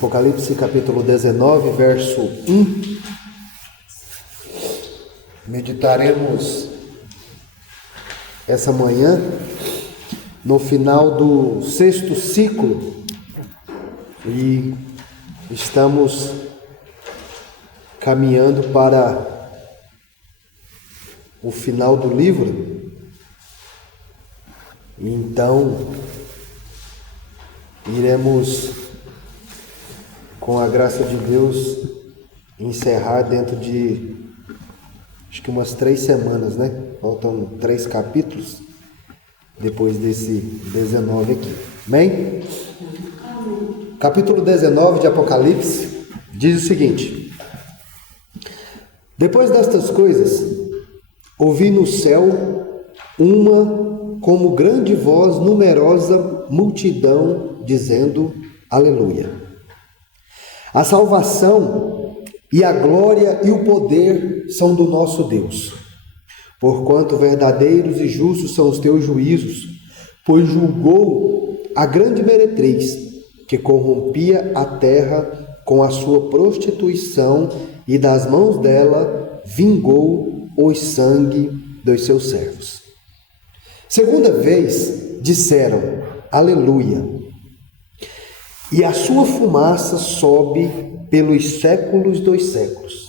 Apocalipse capítulo 19, verso 1. Meditaremos essa manhã no final do 6º ciclo e estamos caminhando para o final do livro. Então, iremos, com a graça de Deus, encerrar dentro de, acho que umas 3 semanas, né? Faltam 3 capítulos, depois desse 19 aqui. Amém? Capítulo 19 de Apocalipse diz o seguinte: depois destas coisas, ouvi no céu uma como grande voz, numerosa multidão, dizendo: Aleluia! A salvação e a glória e o poder são do nosso Deus, porquanto verdadeiros e justos são os teus juízos, pois julgou a grande meretriz, que corrompia a terra com a sua prostituição, e das mãos dela vingou o sangue dos seus servos. Segunda vez disseram: Aleluia! E a sua fumaça sobe pelos séculos dos séculos.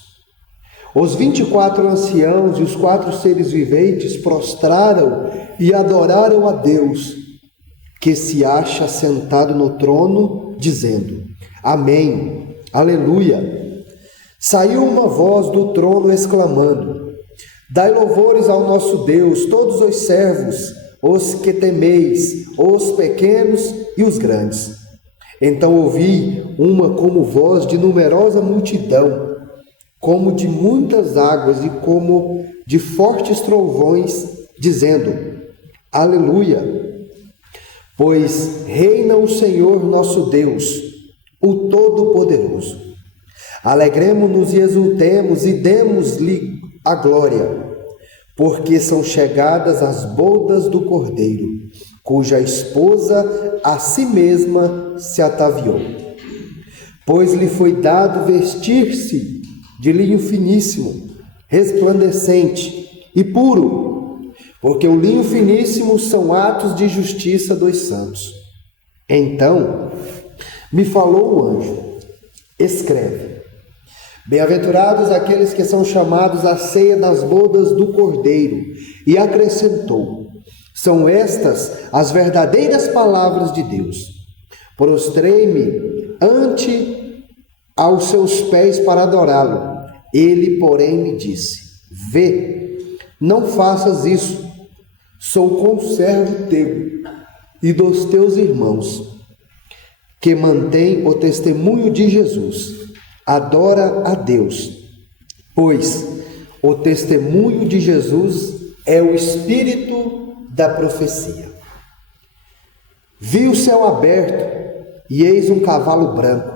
Os 24 anciãos e os 4 seres viventes prostraram e adoraram a Deus, que se acha sentado no trono, dizendo: Amém, Aleluia! Saiu uma voz do trono exclamando: Dai louvores ao nosso Deus, todos os servos, os que temeis, os pequenos e os grandes. Então ouvi uma como voz de numerosa multidão, como de muitas águas e como de fortes trovões, dizendo: Aleluia! Pois reina o Senhor nosso Deus, o Todo-Poderoso. Alegremo-nos e exultemos e demos-lhe a glória, porque são chegadas as bodas do Cordeiro, cuja esposa a si mesma se ataviou. Pois lhe foi dado vestir-se de linho finíssimo, resplandecente e puro, porque o linho finíssimo são atos de justiça dos santos. Então me falou o anjo: escreve: Bem-aventurados aqueles que são chamados à ceia das bodas do Cordeiro. E acrescentou: são estas as verdadeiras palavras de Deus. Prostrei-me ante aos seus pés para adorá-lo. Ele, porém, me disse: vê, não faças isso. Sou conservo teu e dos teus irmãos, que mantém o testemunho de Jesus. Adora a Deus, pois o testemunho de Jesus é o espírito da profecia. Vi o céu aberto, e eis um cavalo branco,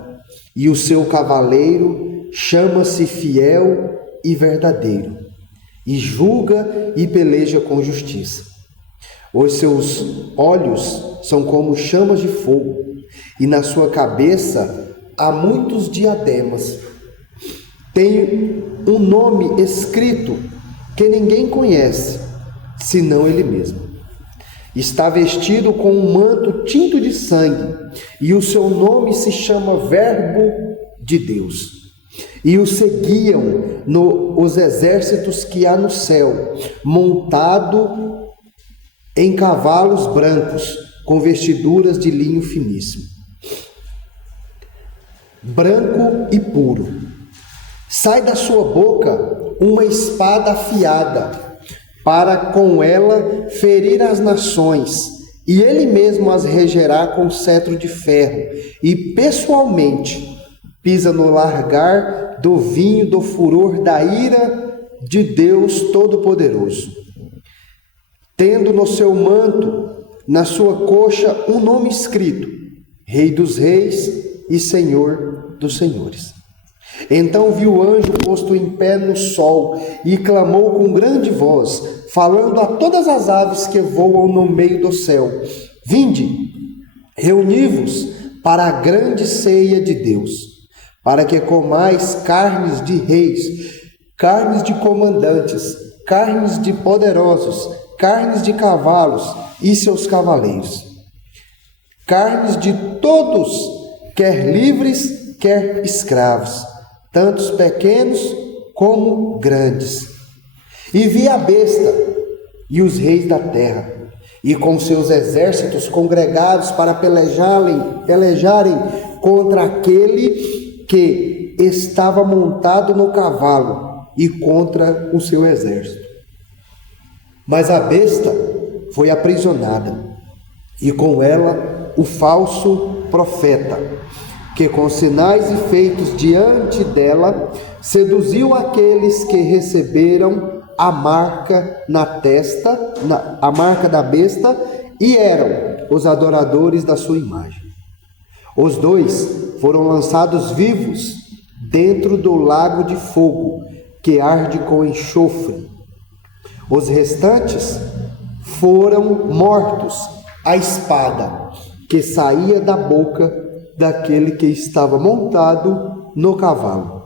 e o seu cavaleiro chama-se Fiel e Verdadeiro, e julga e peleja com justiça. Os seus olhos são como chamas de fogo, e na sua cabeça há muitos diademas. Tem um nome escrito que ninguém conhece, senão ele mesmo. Está vestido com um manto tinto de sangue, e o seu nome se chama Verbo de Deus. E o seguiam os exércitos que há no céu, montado em cavalos brancos, com vestiduras de linho finíssimo, branco e puro. Sai da sua boca uma espada afiada, para com ela ferir as nações, e ele mesmo as regerá com cetro de ferro, e pessoalmente pisa no largar do vinho do furor da ira de Deus Todo-Poderoso. Tendo no seu manto, na sua coxa, um nome escrito: Rei dos Reis e Senhor dos Senhores. Então viu o anjo posto em pé no sol e clamou com grande voz, falando a todas as aves que voam no meio do céu: Vinde, reuni-vos para a grande ceia de Deus, para que comais carnes de reis, carnes de comandantes, carnes de poderosos, carnes de cavalos e seus cavaleiros, carnes de todos, quer livres, quer escravos, tantos pequenos como grandes. E vi a besta e os reis da terra, e com seus exércitos congregados para pelejarem contra aquele que estava montado no cavalo e contra o seu exército. Mas a besta foi aprisionada, e com ela o falso profeta, que com sinais e feitos diante dela seduziu aqueles que receberam a marca na testa, a marca da besta, e eram os adoradores da sua imagem. Os dois foram lançados vivos dentro do lago de fogo, que arde com enxofre. Os restantes foram mortos à espada, que saía da boca daquele que estava montado no cavalo.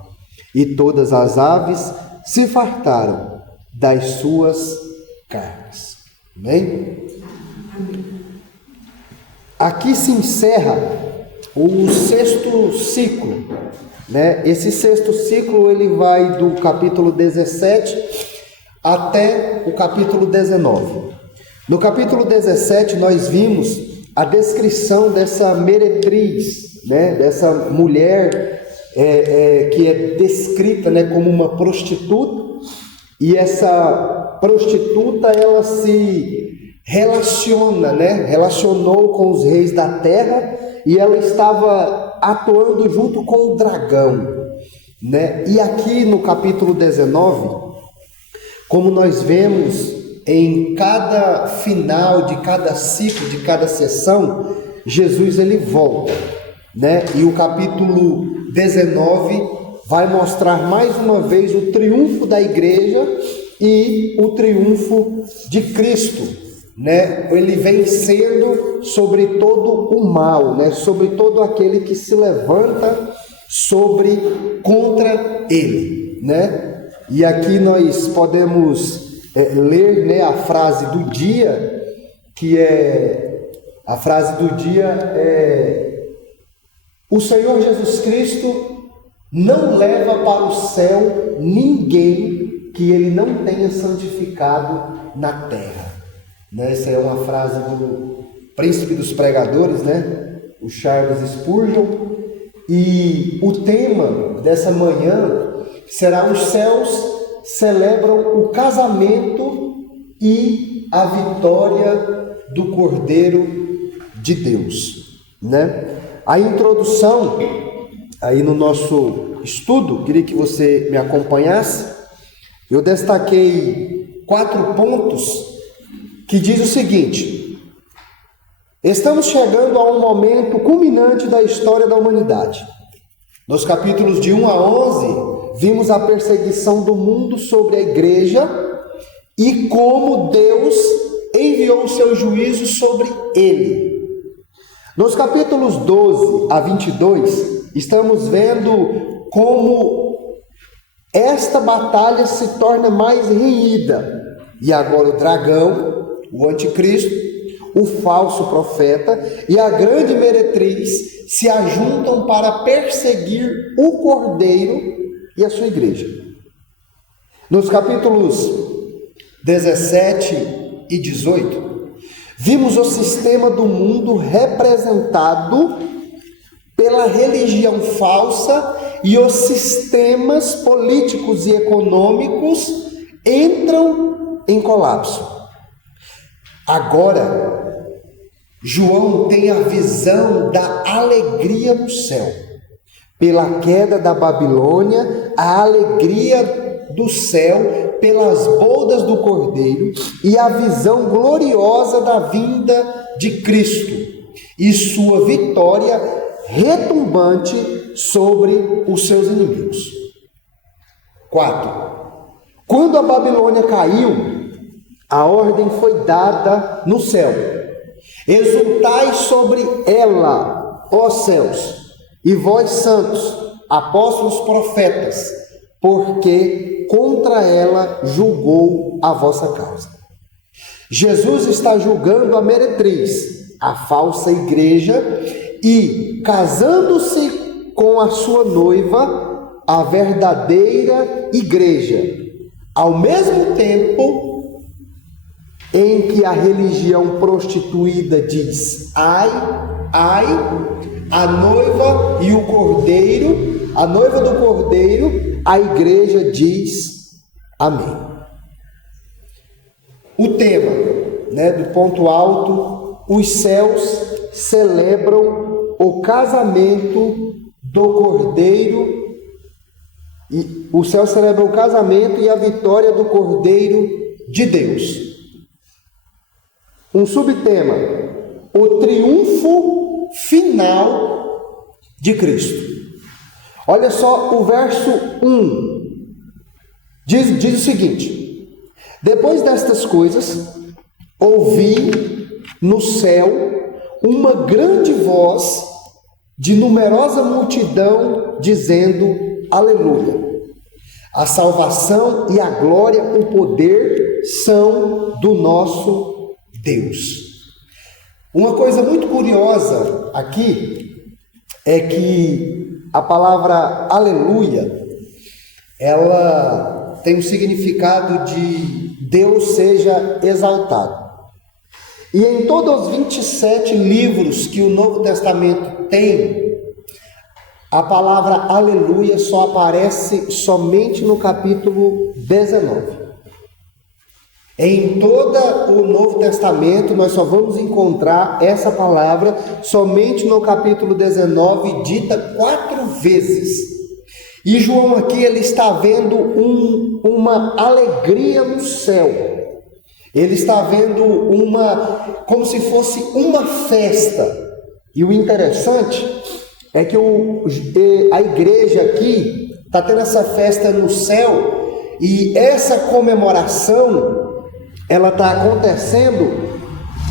E todas as aves se fartaram das suas carnes. Amém? Aqui se encerra o sexto ciclo, né? Esse sexto ciclo ele vai do capítulo 17 até o capítulo 19. No capítulo 17 nós vimos a descrição dessa meretriz, né? Dessa mulher que é descrita, né, como uma prostituta. E essa prostituta, ela se relaciona, né? Relacionou com os reis da terra, e ela estava atuando junto com o dragão, né? E aqui no capítulo 19, como nós vemos em cada final de cada ciclo, de cada sessão, Jesus ele volta, né? E o capítulo 19 vai mostrar mais uma vez o triunfo da igreja e o triunfo de Cristo, né? Ele vencendo sobre todo o mal, né? Sobre todo aquele que se levanta contra ele, né? E aqui nós podemos ler, né, a frase do dia, que a frase do dia é: o Senhor Jesus Cristo não leva para o céu ninguém que ele não tenha santificado na terra. Né? Essa é uma frase do príncipe dos pregadores, né? O Charles Spurgeon. E o tema dessa manhã será: os céus celebram o casamento e a vitória do Cordeiro de Deus. Né? A introdução aí no nosso estudo, queria que você me acompanhasse. Eu destaquei 4 pontos que diz o seguinte: estamos chegando a um momento culminante da história da humanidade. Nos capítulos de 1 a 11, vimos a perseguição do mundo sobre a igreja e como Deus enviou o seu juízo sobre ele. Nos capítulos 12 a 22, estamos vendo como esta batalha se torna mais renhida. E agora o dragão, o anticristo, o falso profeta e a grande meretriz se ajuntam para perseguir o Cordeiro e a sua igreja. Nos capítulos 17 e 18, vimos o sistema do mundo representado pela religião falsa, e os sistemas políticos e econômicos entram em colapso. Agora, João tem a visão da alegria no céu. Pela queda da Babilônia, a alegria do céu pelas bodas do Cordeiro e a visão gloriosa da vinda de Cristo e sua vitória retumbante sobre os seus inimigos. 4. Quando a Babilônia caiu, a ordem foi dada no céu: exultai sobre ela, ó céus, e vós santos, apóstolos, profetas, porque contra ela julgou a vossa causa. Jesus está julgando a meretriz, a falsa igreja, e casando-se com a sua noiva, a verdadeira igreja. Ao mesmo tempo em que a religião prostituída diz ai, ai, a noiva e o cordeiro, a noiva do cordeiro, a igreja diz amém. O tema, do ponto alto, os céus celebram o casamento do cordeiro, e o céu celebra o casamento e a vitória do cordeiro de Deus. Um subtema, o triunfo final de Cristo. Olha só o verso 1, diz o seguinte: depois destas coisas, ouvi no céu uma grande voz de numerosa multidão dizendo: aleluia! A salvação e a glória, o poder são do nosso Deus. Uma coisa muito curiosa aqui é que a palavra aleluia, ela tem o significado de Deus seja exaltado. E em todos os 27 livros que o Novo Testamento tem, a palavra aleluia só aparece somente no capítulo 19. Em todo o Novo Testamento, nós só vamos encontrar essa palavra somente no capítulo 19, dita 4 vezes. E João aqui, ele está vendo uma alegria no céu. Ele está vendo como se fosse uma festa. E o interessante é que a igreja aqui está tendo essa festa no céu, e essa comemoração, ela está acontecendo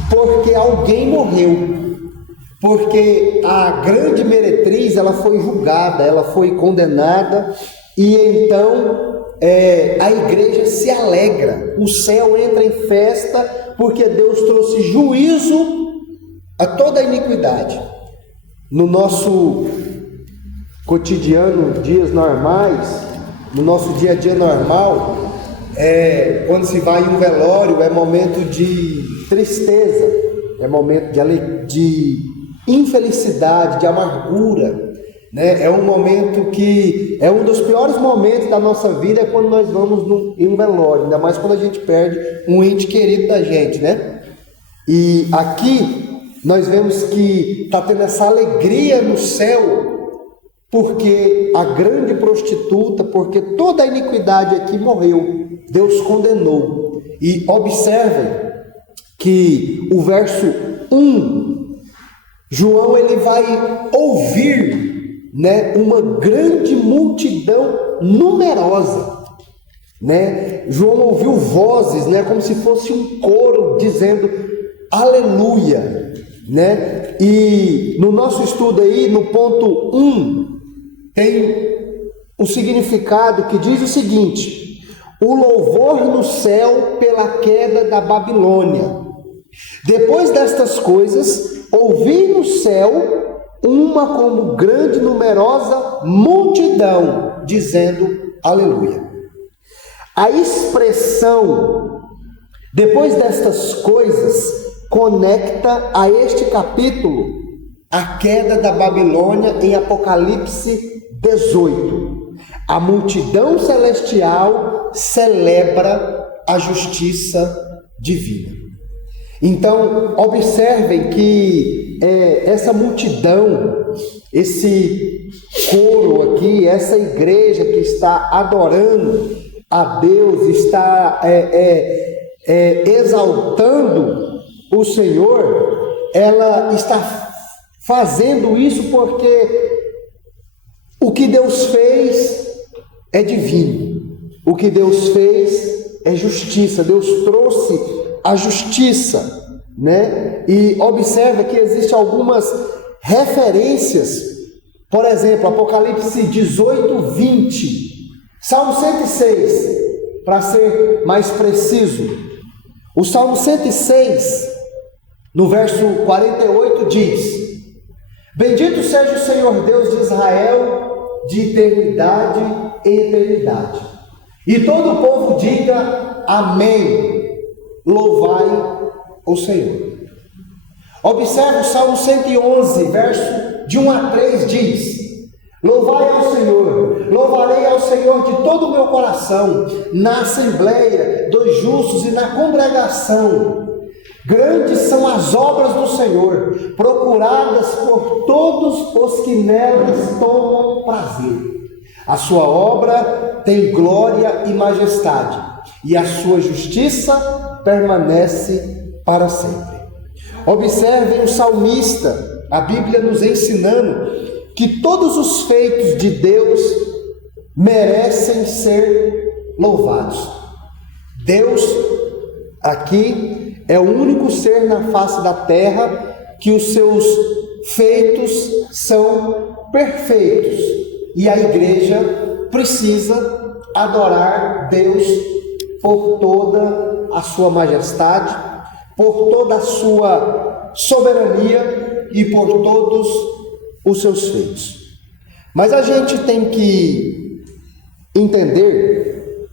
porque alguém morreu, porque a grande meretriz, ela foi julgada, ela foi condenada, e então a igreja se alegra, o céu entra em festa, porque Deus trouxe juízo a toda a iniquidade. No nosso cotidiano, dias normais, no nosso dia a dia normal, quando se vai em um velório, é momento de tristeza, é momento de infelicidade, de amargura, né? É um momento que é um dos piores momentos da nossa vida, é quando nós vamos em um velório, ainda mais quando a gente perde um ente querido da gente, né? E aqui nós vemos que está tendo essa alegria no céu, porque a grande prostituta, porque toda a iniquidade aqui morreu, Deus condenou. E observem que o verso 1, João, ele vai ouvir, uma grande multidão numerosa, João ouviu vozes, como se fosse um coro dizendo aleluia, E no nosso estudo aí, no ponto 1, tem o significado que diz o seguinte: o louvor no céu pela queda da Babilônia. Depois destas coisas, ouvi no céu uma como grande numerosa multidão dizendo aleluia. A expressão depois destas coisas conecta a este capítulo a queda da Babilônia em Apocalipse 18. A multidão celestial celebra a justiça divina. Então, observem que essa multidão, esse coro aqui, essa igreja que está adorando a Deus, está exaltando o Senhor, ela está fazendo isso porque o que Deus fez é divino, o que Deus fez é justiça, Deus trouxe a justiça, E observa que existem algumas referências, por exemplo, Apocalipse 18, 20, Salmo 106, para ser mais preciso. O Salmo 106, no verso 48, diz: Bendito seja o Senhor Deus de Israel, de eternidade em eternidade. E todo o povo diga amém. Louvai o Senhor. Observe o Salmo 111, verso de 1 a 3, diz: Louvai ao Senhor, louvarei ao Senhor de todo o meu coração, na assembleia dos justos e na congregação. Grandes são as obras do Senhor, procuradas por todos os que nelas tomam prazer. A sua obra tem glória e majestade, e a sua justiça permanece para sempre. Observem o salmista, a Bíblia nos ensinando que todos os feitos de Deus merecem ser louvados. Deus aqui é o único ser na face da terra que os seus feitos são perfeitos, e a igreja precisa adorar Deus por toda a sua majestade, por toda a sua soberania e por todos os seus feitos. Mas a gente tem que entender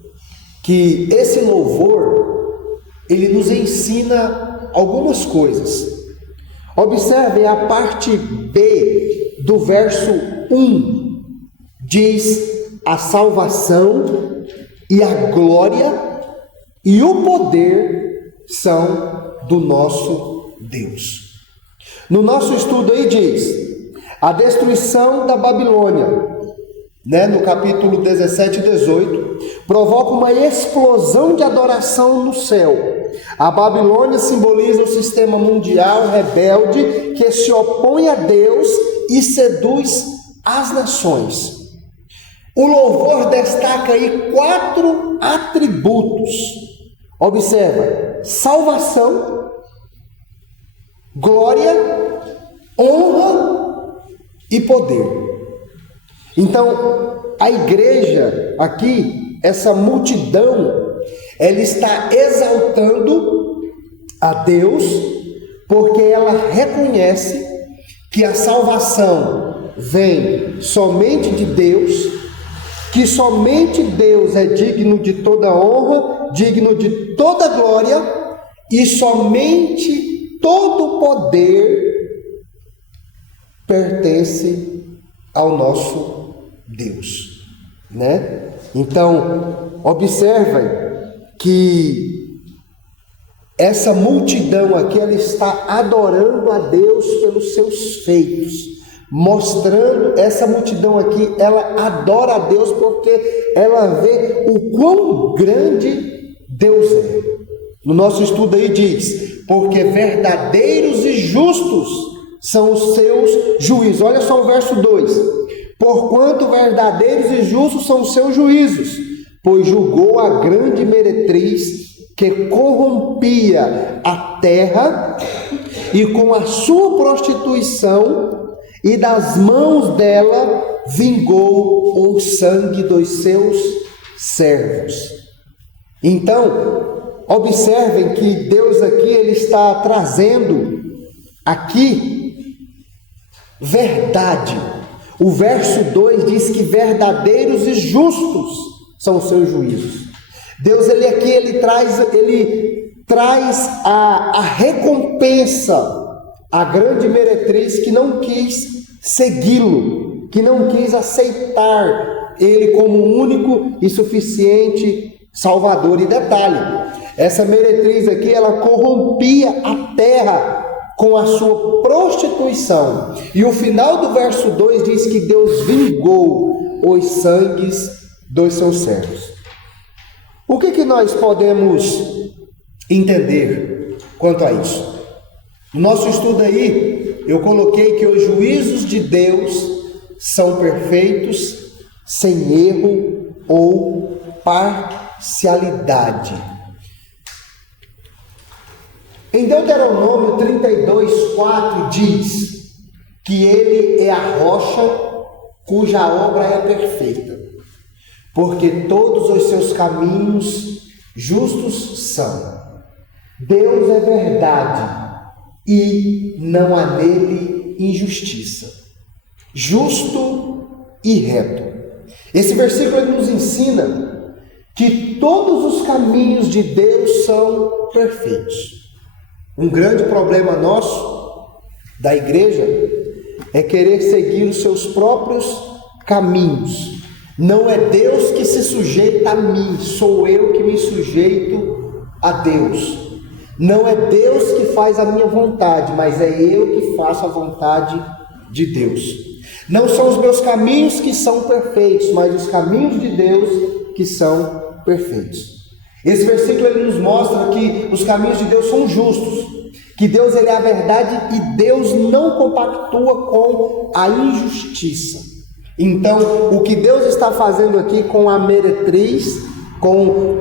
que esse louvor, ele nos ensina algumas coisas. Observe a parte B do verso 1, diz: a salvação e a glória e o poder são do nosso Deus. No nosso estudo aí diz: a destruição da Babilônia, no capítulo 17 e 18, provoca uma explosão de adoração no céu. A Babilônia simboliza o sistema mundial rebelde que se opõe a Deus e seduz as nações. O louvor destaca aí 4 atributos. Observa: salvação, glória, honra e poder. Então, a igreja aqui, essa multidão, ela está exaltando a Deus, porque ela reconhece que a salvação vem somente de Deus, que somente Deus é digno de toda honra, digno de toda glória, e somente todo poder pertence ao nosso Deus, Então, observem que essa multidão aqui, ela está adorando a Deus pelos seus feitos, mostrando, essa multidão aqui, ela adora a Deus porque ela vê o quão grande Deus é. No nosso estudo aí diz: porque verdadeiros e justos são os seus juízos. Olha só o verso 2: porquanto verdadeiros e justos são os seus juízos, pois julgou a grande meretriz que corrompia a terra, e com a sua prostituição e das mãos dela vingou o sangue dos seus servos. Então, observem que Deus aqui, ele está trazendo aqui verdade. O verso 2 diz que verdadeiros e justos são os seus juízos. Deus, ele traz a recompensa à grande meretriz que não quis segui-lo, que não quis aceitar ele como único e suficiente Salvador. E detalhe, essa meretriz aqui, ela corrompia a terra com a sua prostituição. E o final do verso 2 diz que Deus vingou os sangues dos seus servos. O que nós podemos entender quanto a isso? No nosso estudo aí, eu coloquei que os juízos de Deus são perfeitos, sem erro ou parcialidade. Em Deuteronômio 32:4 diz que ele é a rocha cuja obra é perfeita, porque todos os seus caminhos justos são. Deus é verdade e não há nele injustiça. Justo e reto. Esse versículo ele nos ensina que todos os caminhos de Deus são perfeitos. Um grande problema nosso, da igreja, é querer seguir os seus próprios caminhos. Não é Deus que se sujeita a mim, sou eu que me sujeito a Deus. Não é Deus que faz a minha vontade, mas é eu que faço a vontade de Deus. Não são os meus caminhos que são perfeitos, mas os caminhos de Deus que são perfeitos. Esse versículo ele nos mostra que os caminhos de Deus são justos, que Deus ele é a verdade e Deus não compactua com a injustiça. Então, o que Deus está fazendo aqui com a meretriz, com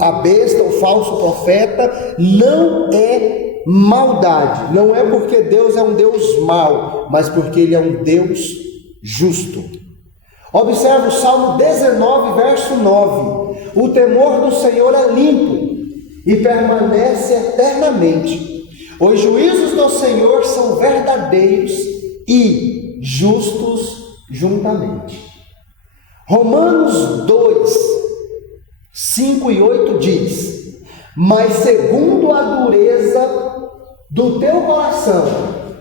a besta, o falso profeta, não é maldade, não é porque Deus é um Deus mau, mas porque Ele é um Deus justo. Observe o Salmo 19, verso 9: o temor do Senhor é limpo e permanece eternamente. Os juízos do Senhor são verdadeiros e justos juntamente. Romanos 2, 5 e 8 diz: mas segundo a dureza do teu coração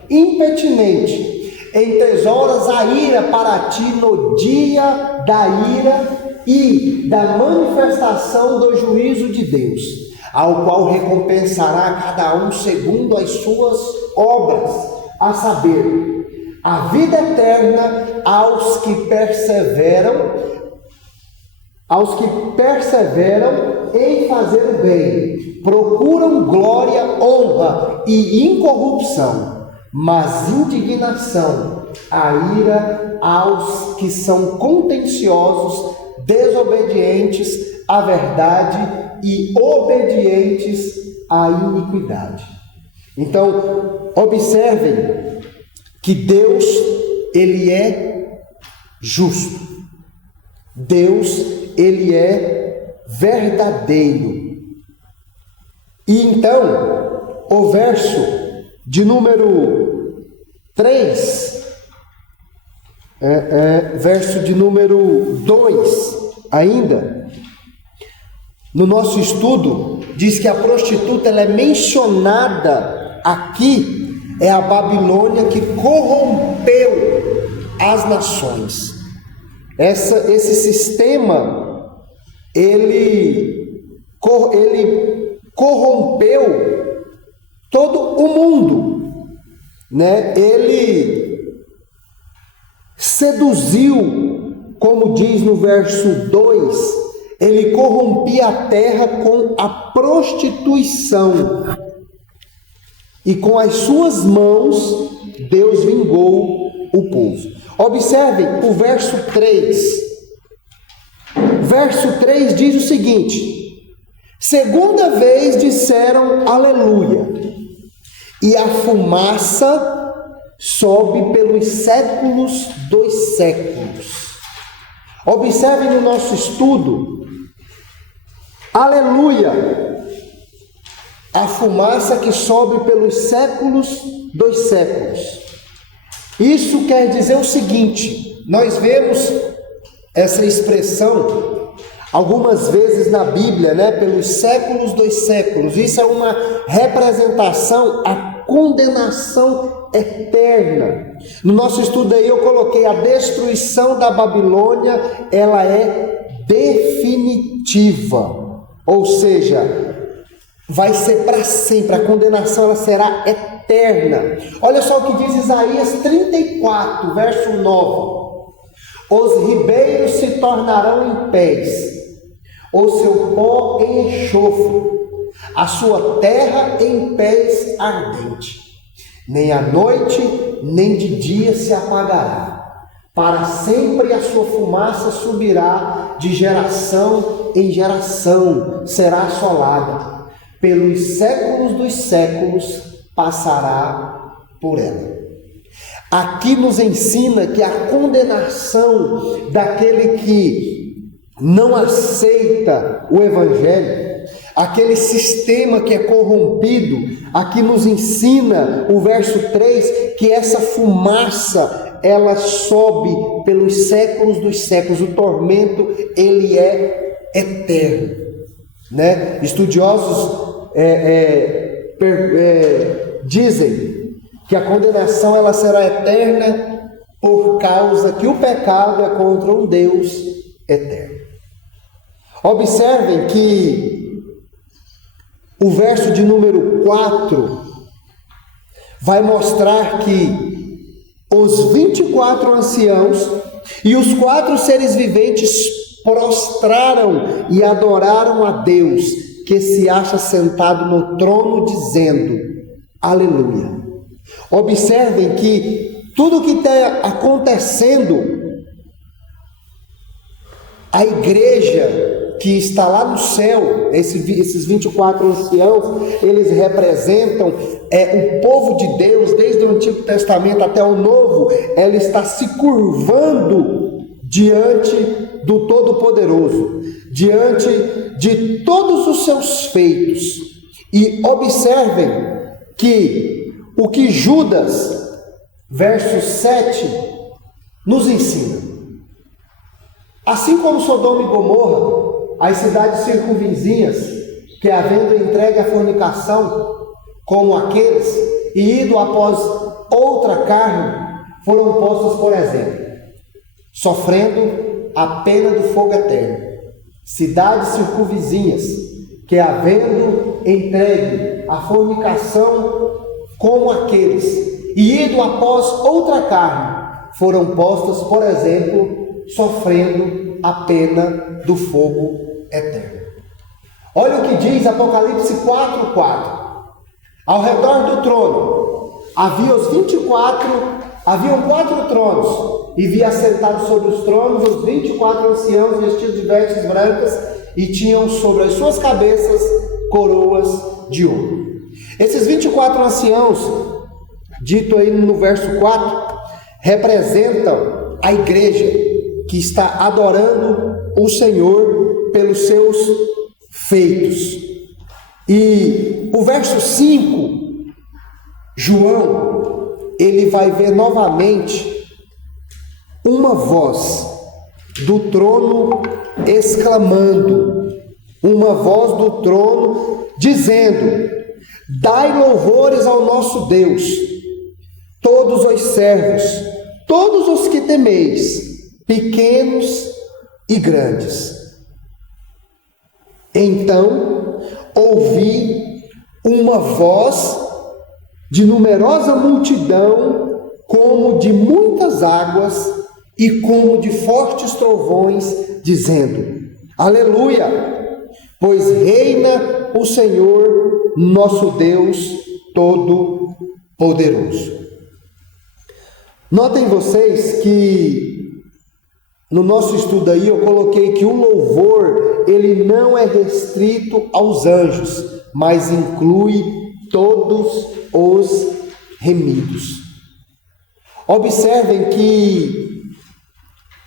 impetinente, entesouras a ira para ti no dia da ira e da manifestação do juízo de Deus, ao qual recompensará cada um segundo as suas obras, a saber, a vida eterna aos que perseveram em fazer o bem, procuram glória, honra e incorrupção, mas indignação, a ira aos que são contenciosos, desobedientes à verdade e obedientes à iniquidade. Então, observem que Deus, Ele é justo. Deus, Ele é verdadeiro. E então, o verso de número 3, verso de número 2 ainda, no nosso estudo, diz que a prostituta ela é mencionada aqui, é a Babilônia que corrompeu as nações. Esse sistema, ele corrompeu todo o mundo, né? Ele seduziu, como diz no verso 2, ele corrompia a terra com a prostituição, e com as suas mãos Deus vingou o povo. Observem o verso 3. Verso 3 diz o seguinte: segunda vez disseram aleluia, e a fumaça sobe pelos séculos dos séculos. Observem no nosso estudo, aleluia, a fumaça que sobe pelos séculos dos séculos. Isso quer dizer o seguinte: nós vemos essa expressão algumas vezes na Bíblia, né? Pelos séculos dos séculos. Isso é uma representação à condenação eterna. No nosso estudo aí eu coloquei a destruição da Babilônia, ela é definitiva, ou seja, vai ser para sempre, a condenação ela será eterna. Olha só o que diz Isaías 34, verso 9: os ribeiros se tornarão em pés, o seu pó em enxofre, a sua terra em pés ardente. Nem à noite, nem de dia se apagará. Para sempre a sua fumaça subirá, de geração em geração será assolada. Pelos séculos dos séculos passará por ela. Aqui nos ensina que a condenação daquele que não aceita o Evangelho, aquele sistema que é corrompido, aqui nos ensina o verso 3, que essa fumaça, ela sobe pelos séculos dos séculos, o tormento, ele é eterno, né? Estudiosos dizem que a condenação ela será eterna por causa que o pecado é contra um Deus eterno. Observem que o verso de número 4 vai mostrar que os 24 anciãos e os 4 seres viventes prostraram e adoraram a Deus, que se acha sentado no trono, dizendo: Aleluia. Observem que tudo que está acontecendo, a igreja que está lá no céu, esses 24 anciãos, eles representam o povo de Deus, desde o Antigo Testamento até o Novo, ela está se curvando diante do Todo-Poderoso, diante de todos os seus feitos. E observem que o que Judas, verso 7, nos ensina. Assim como Sodoma e Gomorra, as cidades circunvizinhas, que havendo entregue a fornicação, como aqueles, e ido após outra carne, foram postos, por exemplo, sofrendo a pena do fogo eterno. Cidades circunvizinhas, que havendo entregue a fornicação, como aqueles, e ido após outra carne, foram postas, por exemplo, sofrendo a pena do fogo eterno. Olha o que diz Apocalipse 4:4. Ao redor do trono haviam 4 tronos, e vi assentados sobre os tronos os 24 anciãos vestidos de vestes brancas, e tinham sobre as suas cabeças coroas de ouro. Esses 24 anciãos, dito aí no verso 4, representam a igreja que está adorando o Senhor pelos seus feitos. E o verso 5, João, ele vai ver novamente uma voz do trono exclamando, uma voz do trono dizendo: Dai louvores ao nosso Deus, todos os servos, todos os que temeis, pequenos e grandes. Então ouvi uma voz de numerosa multidão, como de muitas águas e como de fortes trovões, dizendo: Aleluia! Pois reina o Senhor, nosso Deus Todo-Poderoso. Notem vocês que no nosso estudo aí eu coloquei que o louvor, ele não é restrito aos anjos, mas inclui todos os remidos. Observem que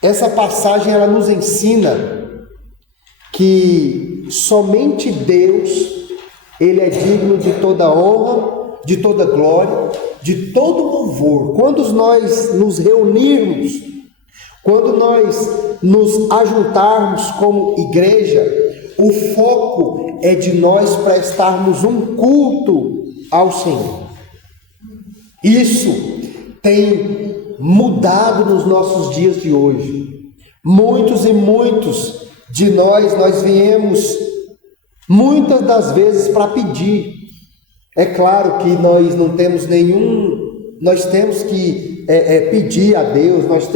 essa passagem ela nos ensina que somente Deus, ele é digno de toda honra, de toda glória, de todo louvor. Quando nós nos reunirmos, quando nós nos ajuntarmos como igreja, o foco é de nós prestarmos um culto ao Senhor. Isso tem mudado nos nossos dias de hoje. Muitos e muitos de nós viemos muitas das vezes para pedir. É claro que nós não temos nós temos que pedir a Deus, nós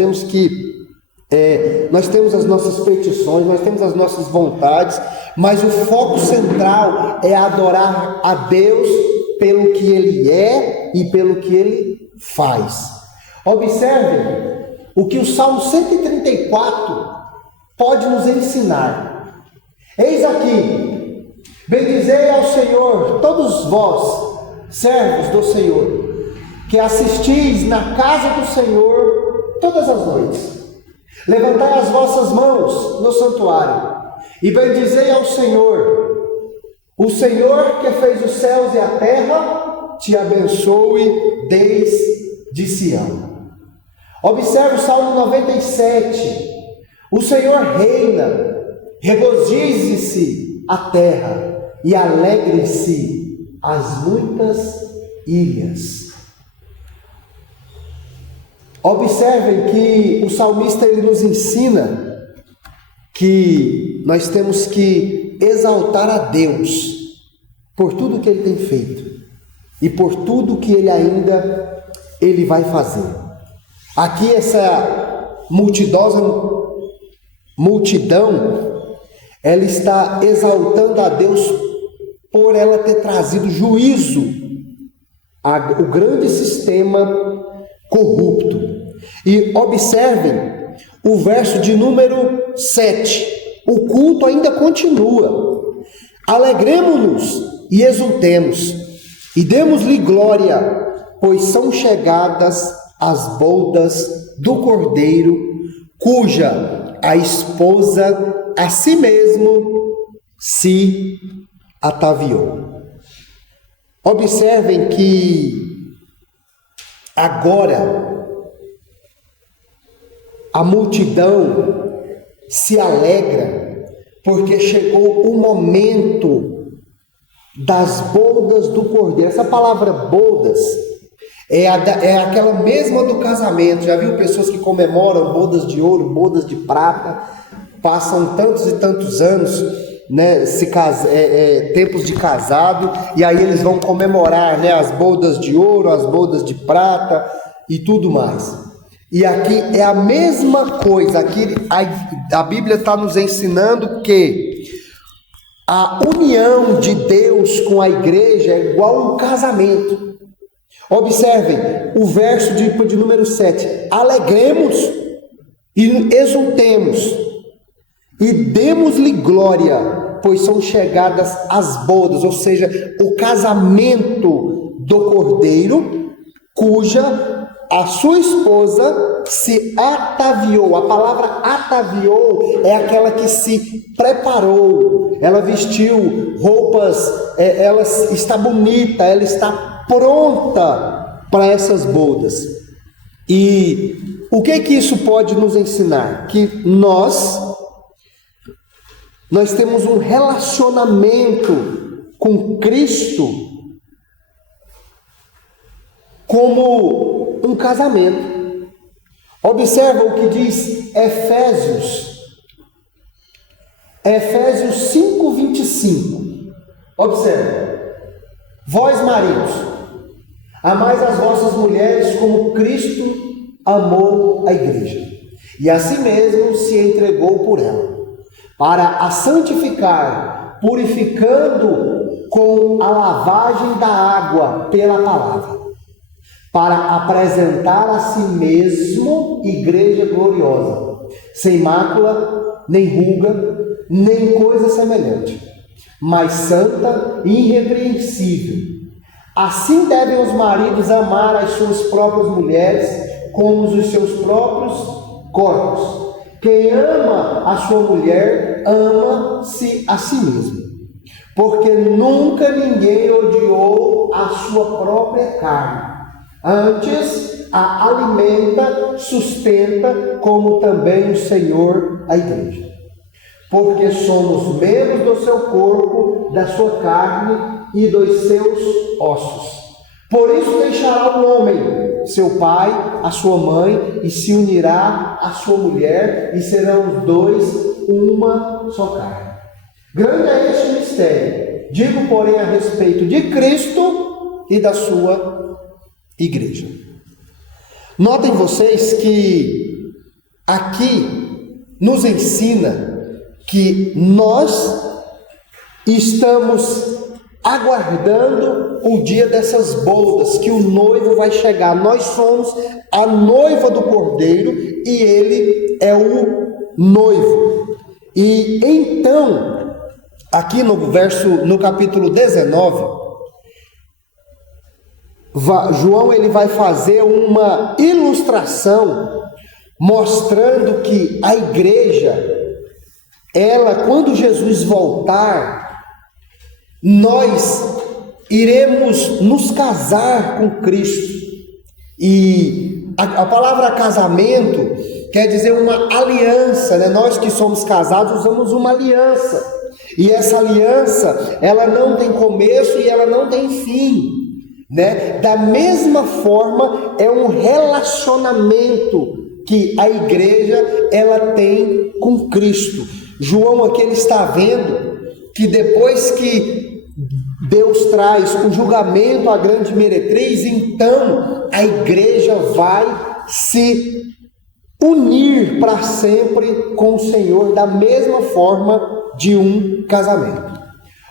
temos as nossas petições, nós temos as nossas vontades, mas o foco central é adorar a Deus pelo que Ele é e pelo que Ele faz. Observem o que o Salmo 134 pode nos ensinar. Eis aqui: bendizei ao Senhor, todos vós, servos do Senhor, que assistis na casa do Senhor todas as noites. Levantai as vossas mãos no santuário e bendizei ao Senhor. O Senhor que fez os céus e a terra te abençoe desde Sião. Observe o Salmo 97. O Senhor reina, regozije-se a terra e alegre-se as muitas ilhas. Observem que o salmista ele nos ensina que nós temos que exaltar a Deus por tudo que Ele tem feito e por tudo que Ele vai fazer. Aqui essa multidão, ela está exaltando a Deus por ela ter trazido juízo ao grande sistema corrupto. E observem o verso de número 7. O culto ainda continua. Alegremo-nos e exultemos, e demos-lhe glória, pois são chegadas as bodas do Cordeiro, cuja a esposa a si mesmo se ataviou. Observem que agora a multidão se alegra porque chegou o momento das bodas do Cordeiro. Essa palavra bodas é aquela mesma do casamento. Já viu pessoas que comemoram bodas de ouro, bodas de prata, passam tantos e tantos anos, né, tempos de casado, e aí eles vão comemorar, né, as bodas de ouro, as bodas de prata e tudo mais. E aqui é a mesma coisa. Aqui a Bíblia está nos ensinando que a união de Deus com a igreja é igual um casamento. Observem o verso de número 7. Alegremos e exultemos e demos-lhe glória, pois são chegadas as bodas, ou seja, o casamento do Cordeiro, cuja a sua esposa se ataviou. A palavra ataviou é aquela que se preparou, ela vestiu roupas, ela está bonita, ela está pronta para essas bodas. E o que isso pode nos ensinar? Que nós temos um relacionamento com Cristo como um casamento. Observa o que diz Efésios 5:25. Observa: vós maridos, amais as vossas mulheres como Cristo amou a igreja, e a si mesmo se entregou por ela, para a santificar, purificando com a lavagem da água pela palavra, para apresentar a si mesmo igreja gloriosa, sem mácula, nem ruga, nem coisa semelhante, mas santa e irrepreensível. Assim devem os maridos amar as suas próprias mulheres como os seus próprios corpos. Quem ama a sua mulher, ama-se a si mesmo, porque nunca ninguém odiou a sua própria carne. Antes, a alimenta, sustenta, como também o Senhor a igreja. Porque somos membros do seu corpo, da sua carne e dos seus ossos. Por isso deixará o homem seu pai, a sua mãe, e se unirá à sua mulher, e serão os dois uma só carne. Grande é este mistério. Digo, porém, a respeito de Cristo e da sua igreja. Notem vocês que aqui nos ensina que nós estamos aguardando o dia dessas bodas, que o noivo vai chegar. Nós somos a noiva do Cordeiro e ele é o noivo. E então, aqui no capítulo 19, João ele vai fazer uma ilustração mostrando que a igreja, ela, quando Jesus voltar, nós iremos nos casar com Cristo. E a palavra casamento quer dizer uma aliança, né? Nós que somos casados usamos uma aliança. E essa aliança, ela não tem começo e ela não tem fim, né? Da mesma forma, é um relacionamento que a igreja ela tem com Cristo. João aqui ele está vendo que depois que Deus traz o julgamento à grande meretriz, então a igreja vai se unir para sempre com o Senhor da mesma forma de um casamento.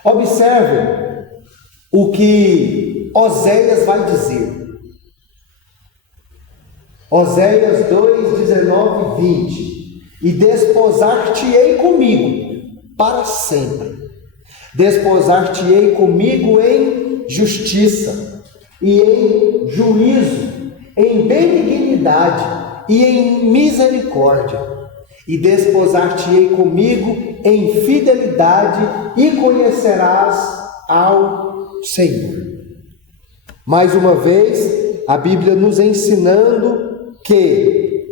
Observe o que Oséias vai dizer. Oséias 2, 19 e 20. E desposar-te-ei comigo para sempre. Desposar-te-ei comigo em justiça e em juízo, em benignidade e em misericórdia. E desposar-te-ei comigo em fidelidade e conhecerás ao Senhor. Mais uma vez, a Bíblia nos ensinando que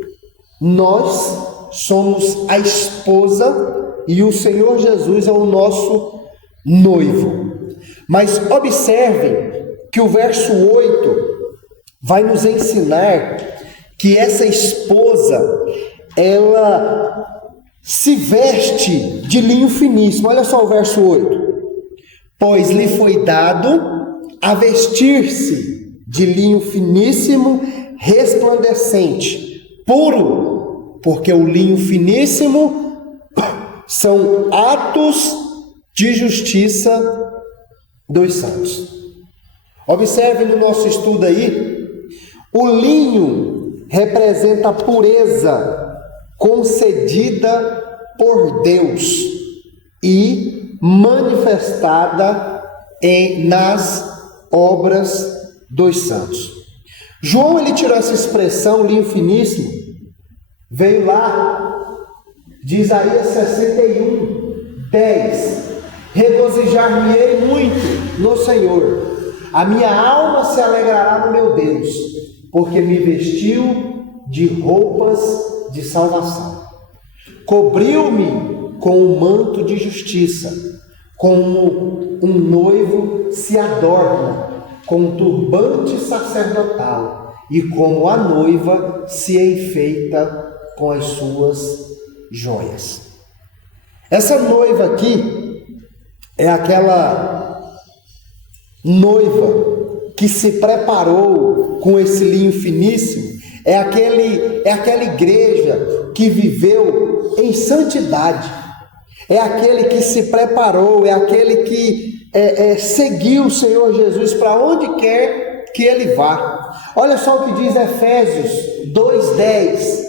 nós somos a esposa e o Senhor Jesus é o nosso noivo. Mas observem que o verso 8 vai nos ensinar que essa esposa, ela se veste de linho finíssimo. Olha só o verso 8. Pois lhe foi dado a vestir-se de linho finíssimo, resplandecente, puro, porque o linho finíssimo são atos de justiça dos santos. Observe no nosso estudo aí, o linho representa a pureza concedida por Deus e manifestada nas obras dos santos. João ele tirou essa expressão linho finíssimo, veio lá de Isaías 61, 10. Regozijar-me-ei muito no Senhor, a minha alma se alegrará no meu Deus, porque me vestiu de roupas de salvação, cobriu-me com um manto de justiça, como um noivo se adorna com um turbante sacerdotal, e como a noiva se enfeita com as suas joias. Essa noiva aqui é aquela noiva que se preparou com esse linho finíssimo, é aquela igreja que viveu em santidade, é aquele que se preparou, é aquele que seguiu o Senhor Jesus para onde quer que ele vá. Olha só o que diz Efésios 2:10,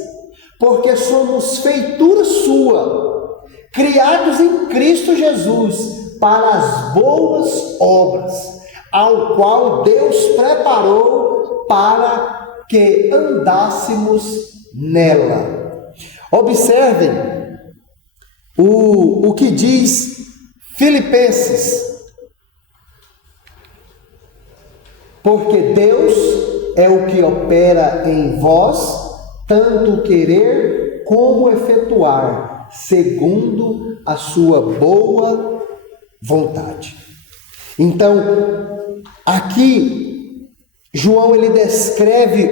porque somos feitura sua, criados em Cristo Jesus, para as boas obras, ao qual Deus preparou para que andássemos nela. Observem o que diz Filipenses, porque Deus é o que opera em vós, tanto querer como efetuar, segundo a sua boa vontade. Então, aqui, João ele descreve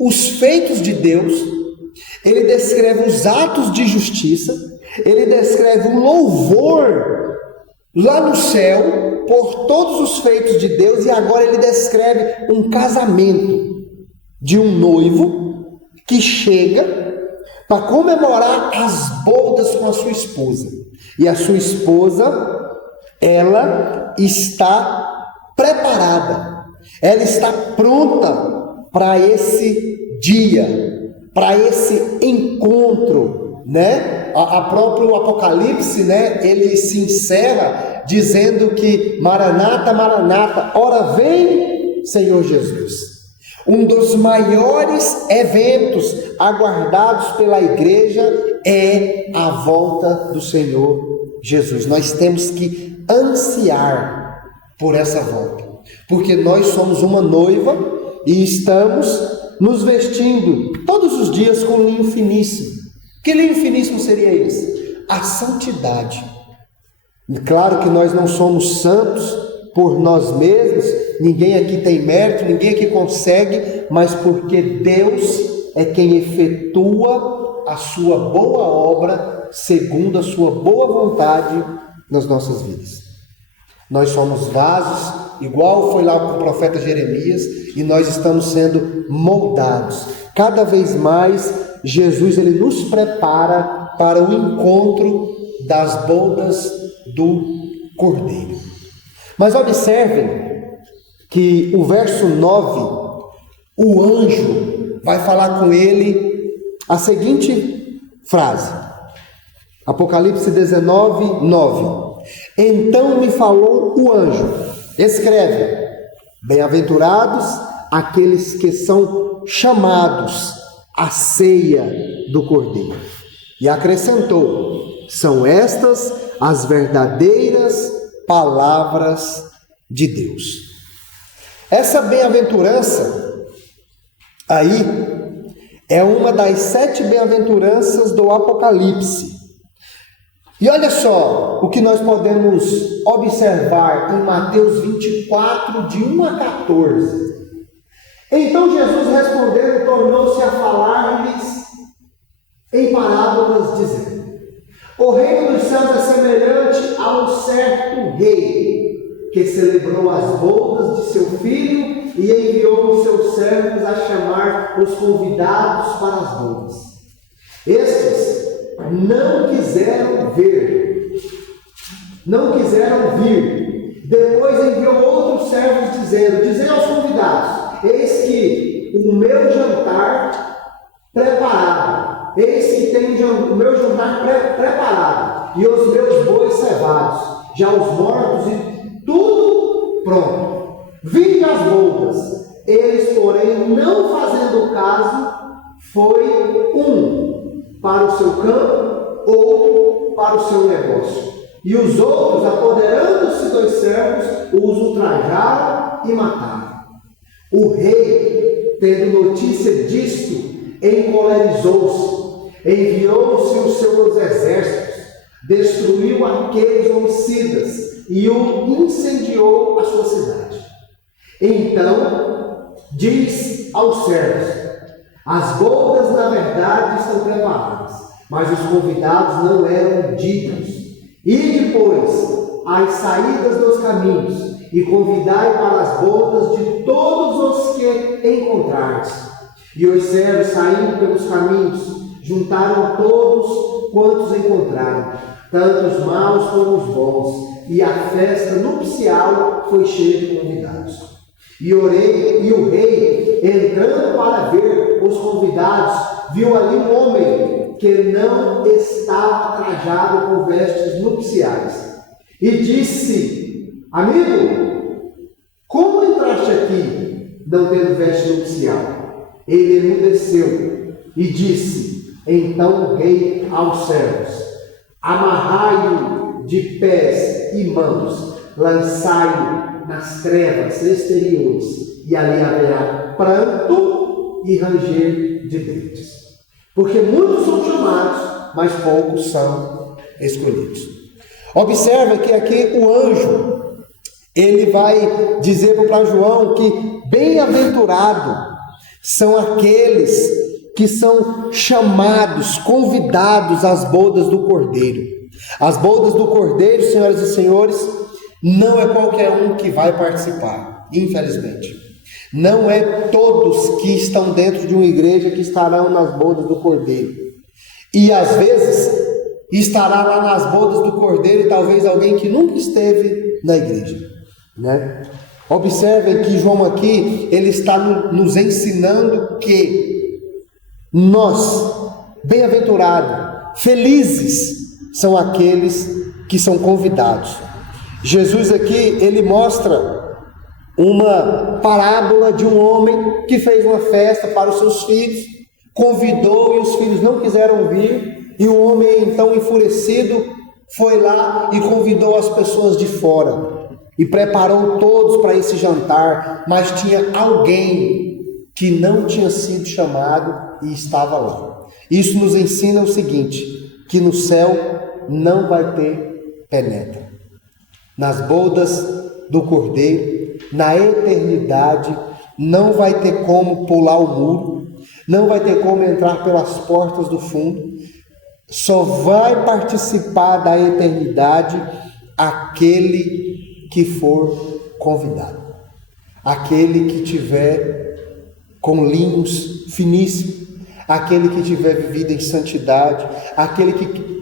os feitos de Deus, ele descreve os atos de justiça, ele descreve o louvor lá no céu por todos os feitos de Deus, e agora ele descreve um casamento de um noivo que chega para comemorar as bodas com a sua esposa. E a sua esposa, ela está preparada, ela está pronta para esse dia, para esse encontro, né? A próprio Apocalipse, né? Ele se encerra dizendo que Maranata, Maranata, ora vem, Senhor Jesus. Um dos maiores eventos aguardados pela igreja é a volta do Senhor Jesus. Nós temos que ansiar por essa volta, porque nós somos uma noiva e estamos nos vestindo todos os dias com linho finíssimo. Que linho finíssimo seria esse? A santidade. E claro que nós não somos santos por nós mesmos, ninguém aqui tem mérito, ninguém aqui consegue, mas porque Deus é quem efetua a sua boa obra, segundo a sua boa vontade nas nossas vidas. Nós somos vasos, igual foi lá com o profeta Jeremias, e nós estamos sendo moldados. Cada vez mais, Jesus ele nos prepara para o encontro das bodas do Cordeiro. Mas observem que o verso 9, o anjo vai falar com ele a seguinte frase. Apocalipse 19, 9. Então me falou o anjo, escreve: bem-aventurados aqueles que são chamados à ceia do Cordeiro. E acrescentou: são estas as verdadeiras palavras de Deus. Essa bem-aventurança aí é uma das 7 bem-aventuranças do Apocalipse. E olha só o que nós podemos observar em Mateus 24, de 1 a 14. Então Jesus respondendo, tornou-se a falar-lhes em parábolas, dizendo: o reino dos céus é semelhante a um certo rei, que celebrou as bodas de seu filho e enviou os seus servos a chamar os convidados para as bodas. Estes não quiseram vir. Depois enviou outros servos dizendo: dizei aos convidados: eis que o meu jantar preparado. Eis que tenho o meu jantar preparado, e os meus bois cevados, já os mortos e tudo pronto. Vinde às bodas. Eles, porém, não fazendo caso, foi um para o seu campo, outro para o seu negócio. E os outros, apoderando-se dos servos, os ultrajaram e mataram. O rei, tendo notícia disto, encolerizou-se, enviou-se os seus exércitos, destruiu aqueles homicidas e o incendiou a sua cidade. Então diz aos servos: as bodas na verdade estão preparadas, mas os convidados não eram dignos. E depois às saídas dos caminhos e convidai para as bodas de todos os que encontrardes. E os servos, saindo pelos caminhos, juntaram todos quantos encontraram, tanto os maus como os bons, e a festa nupcial foi cheia de convidados. E o rei, entrando para ver os convidados, viu ali um homem que não estava trajado com vestes nupciais. E disse: amigo, como entraste aqui, não tendo veste nupcial? Ele emudeceu e disse: então o rei aos servos: amarrai-o de pés e mãos, lançai-o nas trevas exteriores, e ali haverá pranto e ranger de dentes. Porque muitos são chamados, mas poucos são escolhidos. Observa que aqui o anjo, ele vai dizer para João que bem-aventurado são aqueles que são chamados, convidados às bodas do Cordeiro. As bodas do Cordeiro, senhoras e senhores, não é qualquer um que vai participar, infelizmente. Não é todos que estão dentro de uma igreja que estarão nas bodas do Cordeiro. E às vezes estará lá nas bodas do Cordeiro e talvez alguém que nunca esteve na igreja, né? Observem que João aqui, ele está nos ensinando que nós, bem-aventurados, felizes, são aqueles que são convidados. Jesus aqui, ele mostra uma parábola de um homem que fez uma festa para os seus filhos, convidou e os filhos não quiseram vir, e o homem então enfurecido foi lá e convidou as pessoas de fora e preparou todos para esse jantar, mas tinha alguém que não tinha sido chamado e estava lá. Isso nos ensina o seguinte, que no céu não vai ter penetra. Nas bodas do Cordeiro, na eternidade, não vai ter como pular o muro, não vai ter como entrar pelas portas do fundo, só vai participar da eternidade aquele que for convidado, aquele que tiver com linhos finíssimos, aquele que tiver vivido em santidade, aquele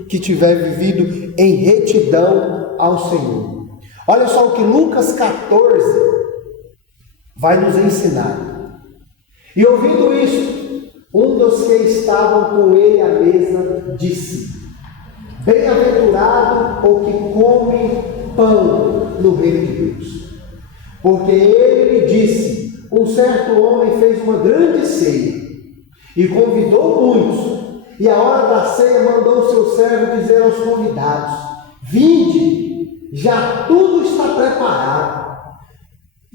que tiver vivido em retidão ao Senhor. Olha só o que Lucas 14 vai nos ensinar. E ouvindo isso, um dos que estavam com ele à mesa disse: bem-aventurado o que come pão no reino de Deus. Porque ele disse: um certo homem fez uma grande ceia e convidou muitos, e à hora da ceia mandou seu servo dizer aos convidados: vinde, já tudo está preparado.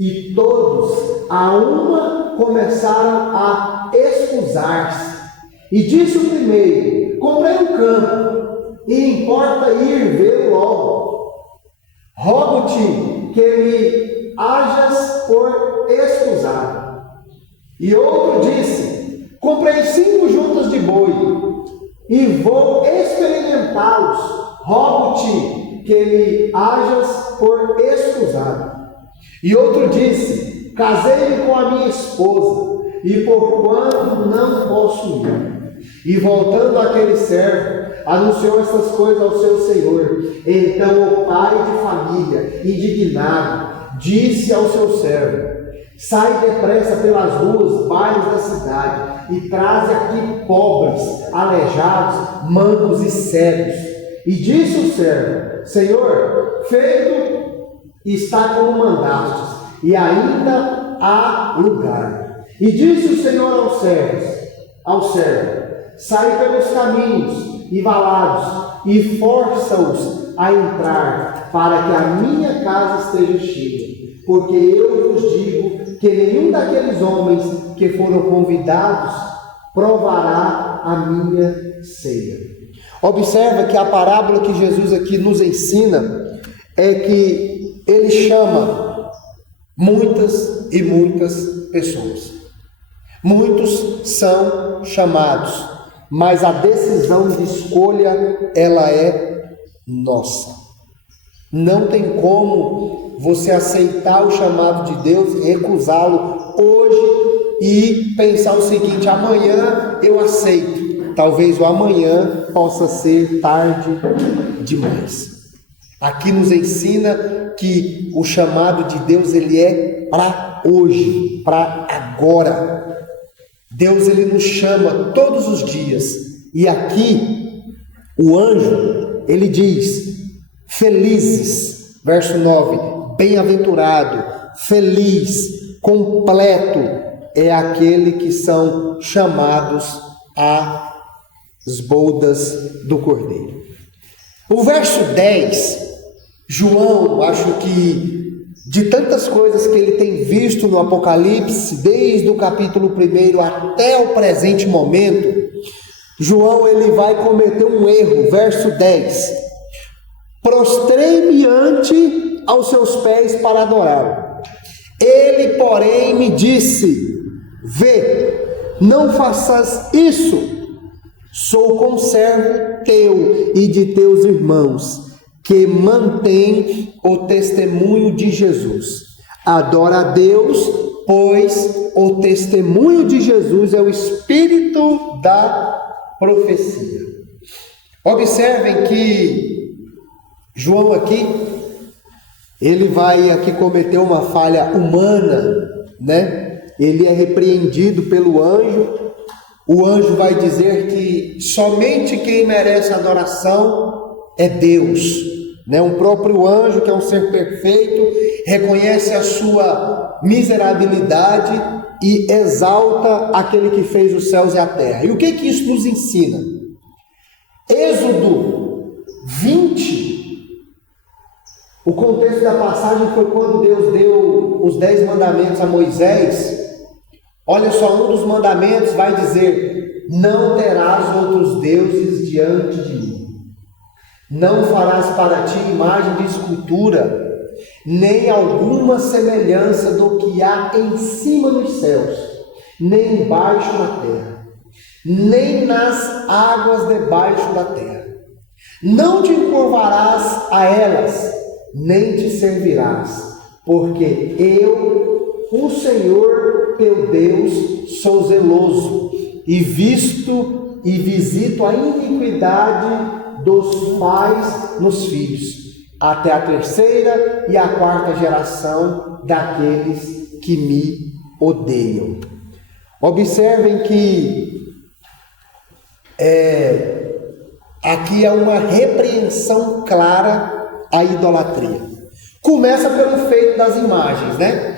E todos a uma começaram a excusar-se. E disse o primeiro: comprei um campo e importa ir vê-lo logo. Rogo-te que me hajas por excusado. E outro disse: comprei 5 juntas de boi e vou experimentá-los. Rogo-te que me hajas por excusado. E outro disse: casei-me com a minha esposa e porquanto não posso ir. E voltando aquele servo, anunciou essas coisas ao seu senhor. Então o pai de família, indignado, disse ao seu servo: sai depressa pelas ruas, bairros da cidade, e traze aqui pobres, aleijados, mancos e cegos. E disse o servo: Senhor, feito está como mandastes, e ainda há lugar. E disse o Senhor ao servo: sai pelos caminhos e valados, e força-os a entrar, para que a minha casa esteja cheia. Porque eu vos digo que nenhum daqueles homens que foram convidados provará a minha ceia. Observa que a parábola que Jesus aqui nos ensina é que ele chama muitas e muitas pessoas. Muitos são chamados, mas a decisão de escolha, ela é nossa. Não tem como você aceitar o chamado de Deus e recusá-lo hoje e pensar o seguinte: amanhã eu aceito. Talvez o amanhã possa ser tarde demais. Aqui nos ensina que o chamado de Deus, ele é para hoje, para agora. Deus, ele nos chama todos os dias. E aqui o anjo, ele diz: felizes, verso 9, bem-aventurado, feliz, completo é aquele que são chamados às bodas do Cordeiro. O verso 10, João, acho que de tantas coisas que ele tem visto no Apocalipse, desde o capítulo 1 até o presente momento, João, ele vai cometer um erro. Verso 10: prostrei-me ante aos seus pés para adorar. Ele, porém, me disse: vê, não faças isso. Sou conservo teu e de teus irmãos, que mantém o testemunho de Jesus. Adora a Deus, pois o testemunho de Jesus é o espírito da profecia. Observem que João aqui, ele vai aqui cometer uma falha humana, né? Ele é repreendido pelo anjo. O anjo vai dizer que somente quem merece adoração é Deus. né? Um próprio anjo, que é um ser perfeito, reconhece a sua miserabilidade e exalta aquele que fez os céus e a terra. E o que isso nos ensina? Êxodo 20, o contexto da passagem foi quando Deus deu os 10 mandamentos a Moisés. Olha só, um dos mandamentos vai dizer: não terás outros deuses diante de mim. Não farás para ti imagem de escultura, nem alguma semelhança do que há em cima dos céus, nem embaixo na terra, nem nas águas debaixo da terra. Não te encurvarás a elas, nem te servirás, porque eu, o Senhor teu Deus, sou zeloso e visito a iniquidade dos pais nos filhos, até a 3ª e a 4ª geração daqueles que me odeiam. Observem que aqui é uma repreensão clara à idolatria. Começa pelo feito das imagens, né?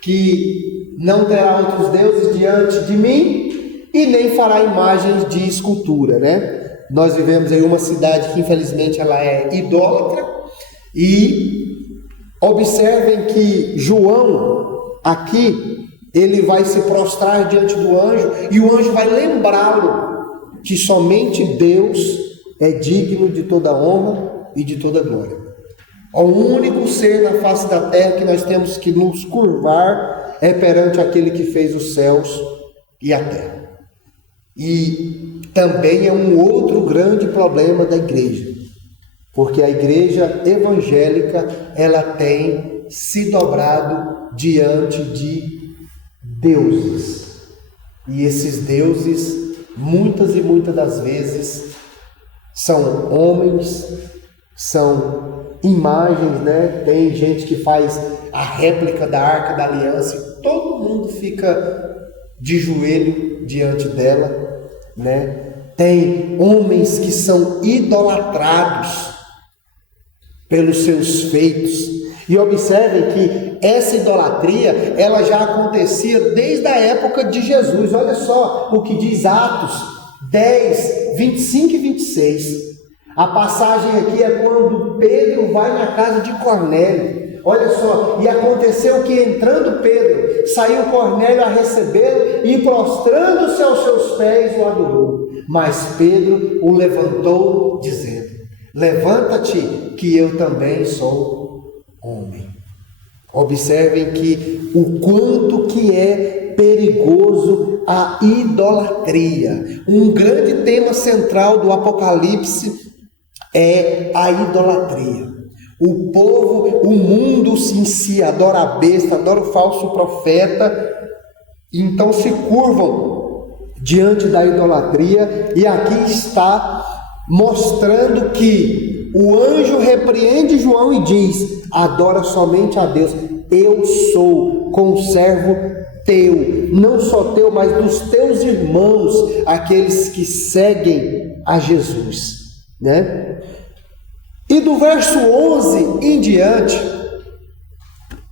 Que não terá outros deuses diante de mim e nem fará imagens de escultura, né? Nós vivemos em uma cidade que infelizmente ela é idólatra, e observem que João aqui, ele vai se prostrar diante do anjo, e o anjo vai lembrá-lo que somente Deus é digno de toda honra e de toda glória. O único ser na face da terra que nós temos que nos curvar é perante aquele que fez os céus e a terra. E também é um outro grande problema da igreja, porque a igreja evangélica, ela tem se dobrado diante de deuses, e esses deuses, muitas e muitas das vezes, são homens, são imagens, né? Tem gente que faz a réplica da Arca da Aliança e todo mundo fica de joelho diante dela, né? Tem homens que são idolatrados pelos seus feitos. E observem que essa idolatria, ela já acontecia desde a época de Jesus. Olha só o que diz Atos 10, 25 e 26. A passagem aqui é quando Pedro vai na casa de Cornélio. Olha só, e aconteceu que entrando Pedro, saiu Cornélio a recebê-lo e prostrando-se aos seus pés o adorou. Mas Pedro o levantou dizendo: levanta-te, que eu também sou homem. Observem que o quanto que é perigoso a idolatria. Um grande tema central do Apocalipse é a idolatria. O povo, o mundo em si adora a besta, adora o falso profeta, então se curvam diante da idolatria. E aqui está mostrando que o anjo repreende João e diz: adora somente a Deus. Eu sou conservo teu, não só teu, mas dos teus irmãos, aqueles que seguem a Jesus, né? E do verso 11 em diante,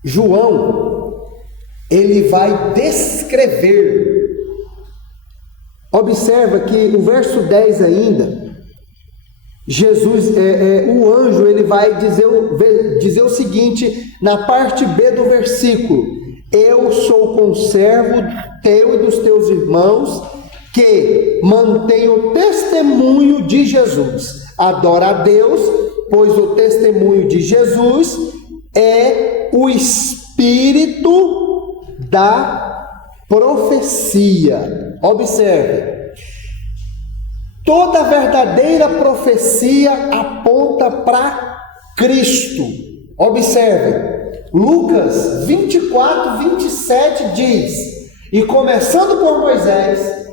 João, ele vai descrever. Observa que no verso 10 ainda, Jesus, o anjo, ele vai dizer o seguinte, na parte B do versículo: eu sou conservo teu e dos teus irmãos, que mantém o testemunho de Jesus. Adora a Deus, pois o testemunho de Jesus é o espírito da profecia. Observe, toda verdadeira profecia aponta para Cristo. Observe, Lucas 24, 27 diz: e começando por Moisés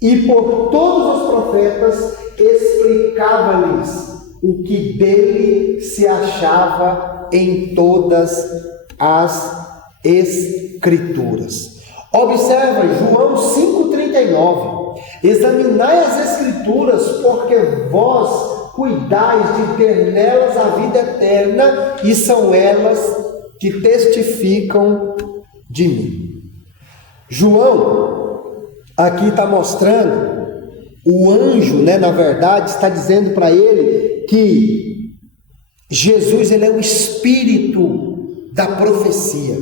e por todos os profetas, explicava-lhes o que dele se achava em todas as Escrituras. Observa João 5,39: examinai as Escrituras, porque vós cuidais de ter nelas a vida eterna, e são elas que testificam de mim. João aqui está mostrando, o anjo, na verdade, está dizendo para ele que Jesus, ele é o espírito da profecia.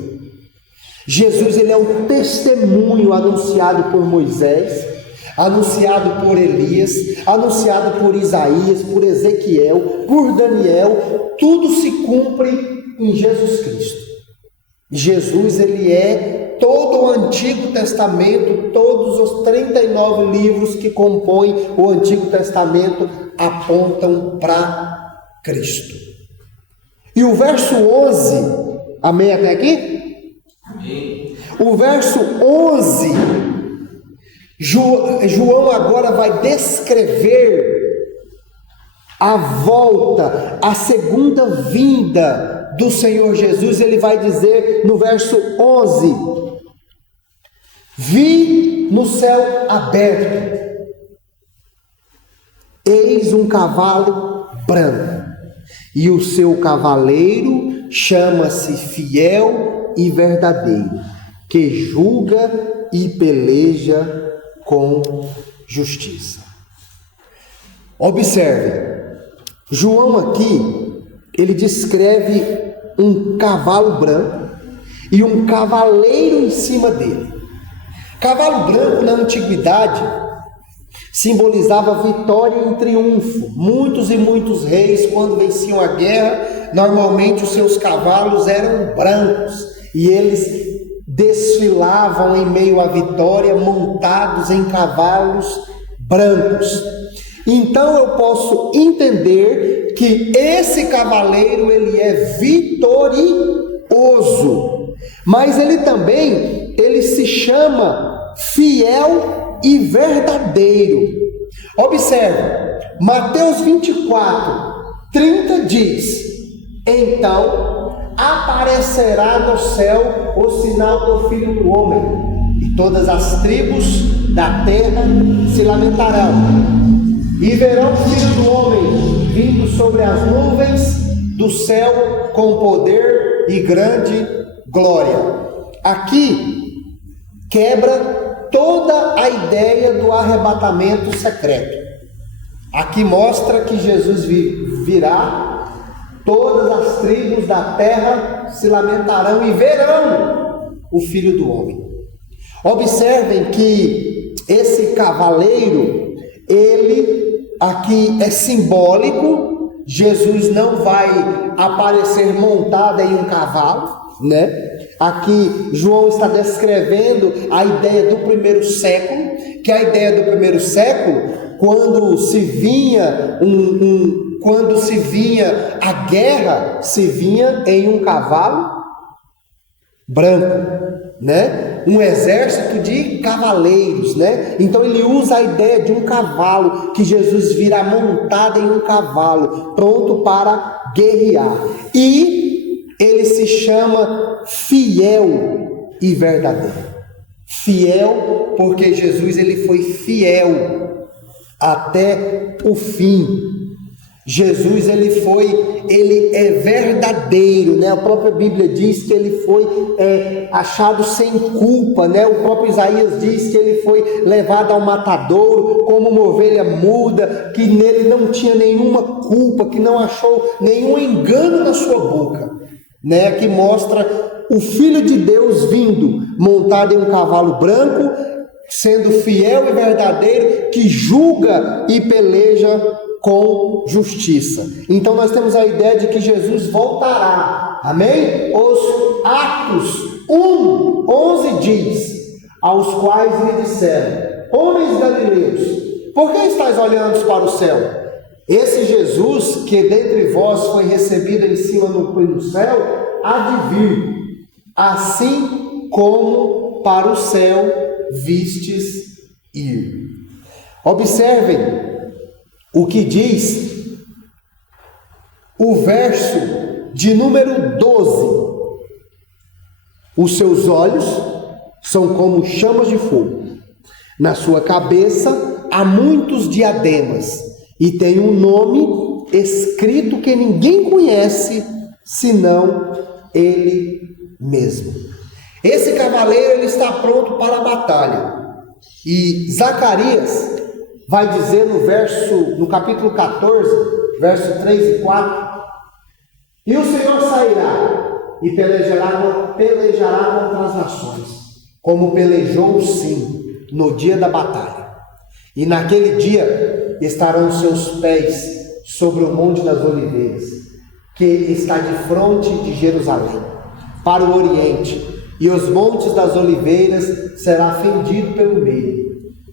Jesus, ele é o testemunho anunciado por Moisés, anunciado por Elias, anunciado por Isaías, por Ezequiel, por Daniel. Tudo se cumpre em Jesus Cristo. Jesus, ele é todo o Antigo Testamento, todos os 39 livros que compõem o Antigo Testamento apontam para Cristo. E o verso 11, amém até aqui? Amém. O verso 11, João agora vai descrever a volta, a segunda vinda do Senhor Jesus. Ele vai dizer no verso 11: vi no céu aberto, eis um cavalo branco, e o seu cavaleiro chama-se Fiel e Verdadeiro, que julga e peleja com justiça. Observe, João aqui, ele descreve um cavalo branco e um cavaleiro em cima dele. Cavalo branco na antiguidade simbolizava vitória e triunfo. Muitos e muitos reis, quando venciam a guerra, normalmente os seus cavalos eram brancos e eles desfilavam em meio à vitória montados em cavalos brancos. Então eu posso entender que esse cavaleiro, ele é vitorioso, mas ele se chama Fiel e Verdadeiro. Observe, Mateus 24:30 diz: então aparecerá no céu o sinal do Filho do Homem, e todas as tribos da terra se lamentarão, e verão o Filho do Homem vindo sobre as nuvens do céu com poder e grande glória. Aqui quebra toda a ideia do arrebatamento secreto. Aqui mostra que Jesus virá, todas as tribos da terra se lamentarão e verão o Filho do Homem. Observem que esse cavaleiro, ele aqui é simbólico. Jesus não vai aparecer montado em um cavalo, Aqui João está descrevendo a ideia do primeiro século, que a ideia do primeiro século, quando se vinha a guerra, se vinha em um cavalo branco, um exército de cavaleiros, Então ele usa a ideia de um cavalo, que Jesus virá montado em um cavalo, pronto para guerrear. E ele se chama Fiel e Verdadeiro. Fiel porque Jesus, ele foi fiel até o fim. Jesus, ele é verdadeiro, A própria Bíblia diz que ele foi achado sem culpa, O próprio Isaías diz que ele foi levado ao matadouro como uma ovelha muda, que nele não tinha nenhuma culpa, que não achou nenhum engano na sua boca, Que mostra o Filho de Deus vindo montado em um cavalo branco, sendo fiel e verdadeiro, que julga e peleja com justiça. Então nós temos a ideia de que Jesus voltará. Amém? Os Atos 1:11 diz: aos quais lhe disseram: homens galileus, por que estáis olhando para o céu? Esse Jesus que dentre vós foi recebido em cima no céu, há de vir, assim como para o céu vistes ir. Observem o que diz o verso de número 12: os seus olhos são como chamas de fogo, na sua cabeça há muitos diademas, e tem um nome escrito que ninguém conhece senão ele mesmo. Esse cavaleiro ele está pronto para a batalha. E Zacarias vai dizer no capítulo 14, verso 3 e 4, e o Senhor sairá e pelejará contra as nações, como pelejou sim no dia da batalha. E naquele dia estarão seus pés sobre o Monte das Oliveiras, que está de fronte de Jerusalém, para o oriente, e os montes das oliveiras será fendido pelo meio,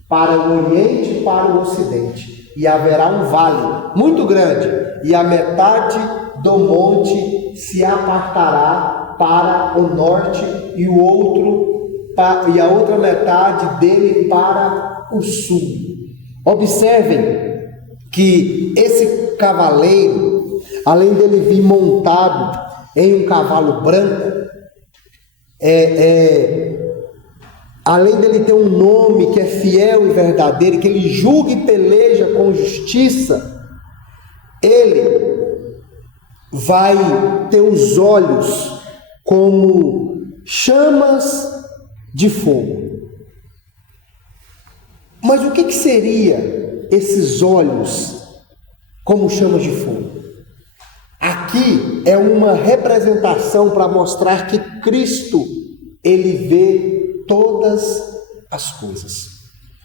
para o oriente e para o ocidente, e haverá um vale muito grande, e a metade do monte se apartará para o norte, e a outra metade dele para o sul. Observem que esse cavaleiro, além dele vir montado em um cavalo branco, além dele ter um nome que é fiel e verdadeiro, que ele julga e peleja com justiça, ele vai ter os olhos como chamas de fogo. Mas o que seria esses olhos como chamas de fogo? Aqui é uma representação para mostrar que Cristo, ele vê todas as coisas.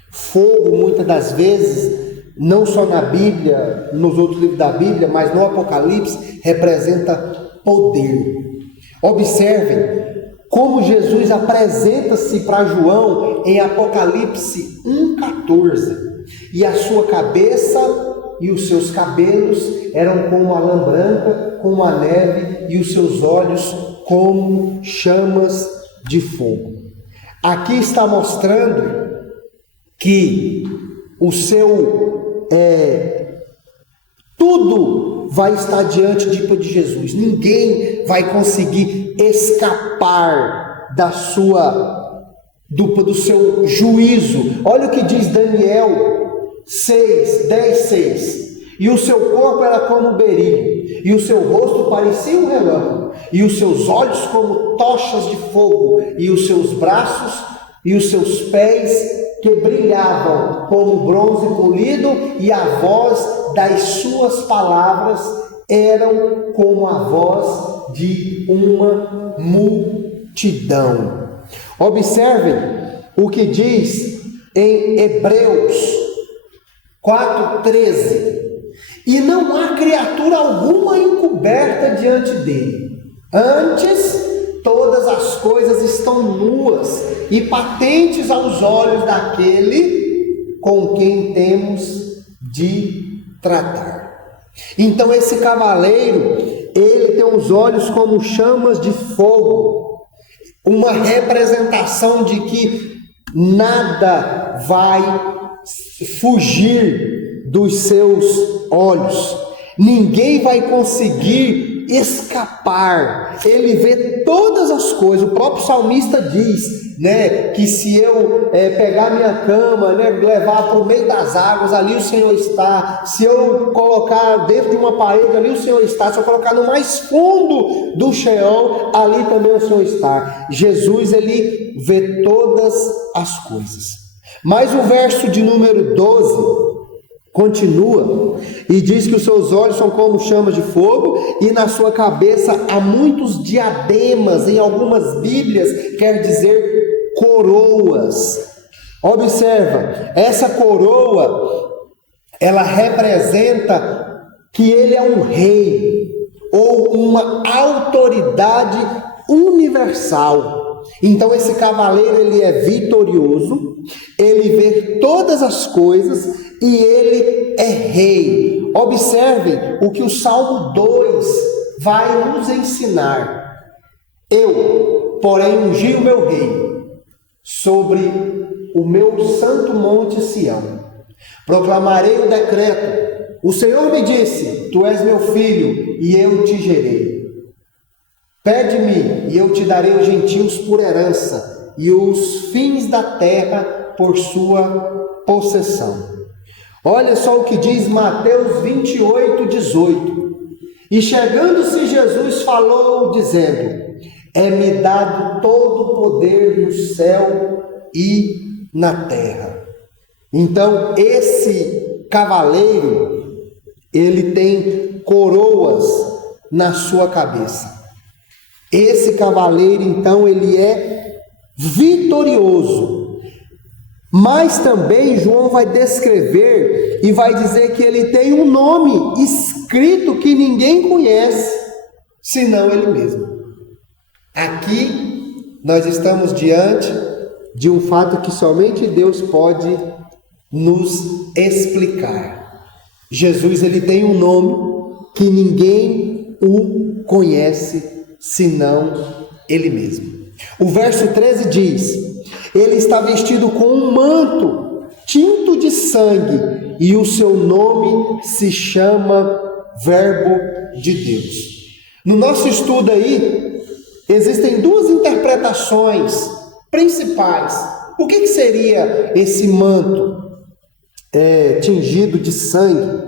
Fogo, muitas das vezes, não só na Bíblia, nos outros livros da Bíblia, mas no Apocalipse, representa poder. Observem como Jesus apresenta-se para João em Apocalipse 1,14. E a sua cabeça e os seus cabelos eram como a lã branca, como a neve, e os seus olhos como chamas de fogo. Aqui está mostrando que o seu tudo vai estar diante de Jesus. Ninguém vai conseguir escapar do seu juízo. Olha o que diz Daniel 10:6. E o seu corpo era como berilho, e o seu rosto parecia um relâmpago, e os seus olhos como tochas de fogo, e os seus braços e os seus pés que brilhavam como bronze polido, e a voz das suas palavras eram como a voz de uma multidão. Observem o que diz em Hebreus 4:13. E não há criatura alguma encoberta diante dele. Antes, todas as coisas estão nuas e patentes aos olhos daquele com quem temos de tratar. Então esse cavaleiro, ele tem os olhos como chamas de fogo, uma representação de que nada vai fugir dos seus olhos, ninguém vai conseguir escapar. Ele vê todas as coisas. O próprio salmista diz, que se eu pegar minha cama, levar para o meio das águas, ali o Senhor está. Se eu colocar dentro de uma parede, ali o Senhor está. Se eu colocar no mais fundo do Sheol, ali também o Senhor está. Jesus, ele vê todas as coisas. Mas o verso de número 12 continua e diz que os seus olhos são como chamas de fogo, e na sua cabeça há muitos diademas. Em algumas Bíblias quer dizer coroas. Observa, essa coroa, ela representa que ele é um rei ou uma autoridade universal. Então esse cavaleiro, ele é vitorioso, ele vê todas as coisas e ele é rei. Observem o que o Salmo 2 vai nos ensinar. Eu, porém, ungi o meu rei sobre o meu santo monte Sião. Proclamarei o decreto. O Senhor me disse: tu és meu filho e eu te gerei. Pede-me e eu te darei os gentios por herança e os fins da terra por sua possessão. Olha só o que diz Mateus 28, 18. E chegando-se Jesus falou, dizendo: é-me dado todo o poder no céu e na terra. Então, esse cavaleiro, ele tem coroas na sua cabeça. Esse cavaleiro, então, ele é vitorioso. Mas também João vai descrever e vai dizer que ele tem um nome escrito que ninguém conhece, senão ele mesmo. Aqui nós estamos diante de um fato que somente Deus pode nos explicar. Jesus, ele tem um nome que ninguém o conhece, senão ele mesmo. O verso 13 diz: ele está vestido com um manto tinto de sangue, e o seu nome se chama Verbo de Deus. No nosso estudo aí, existem duas interpretações principais. O que seria esse manto tingido de sangue?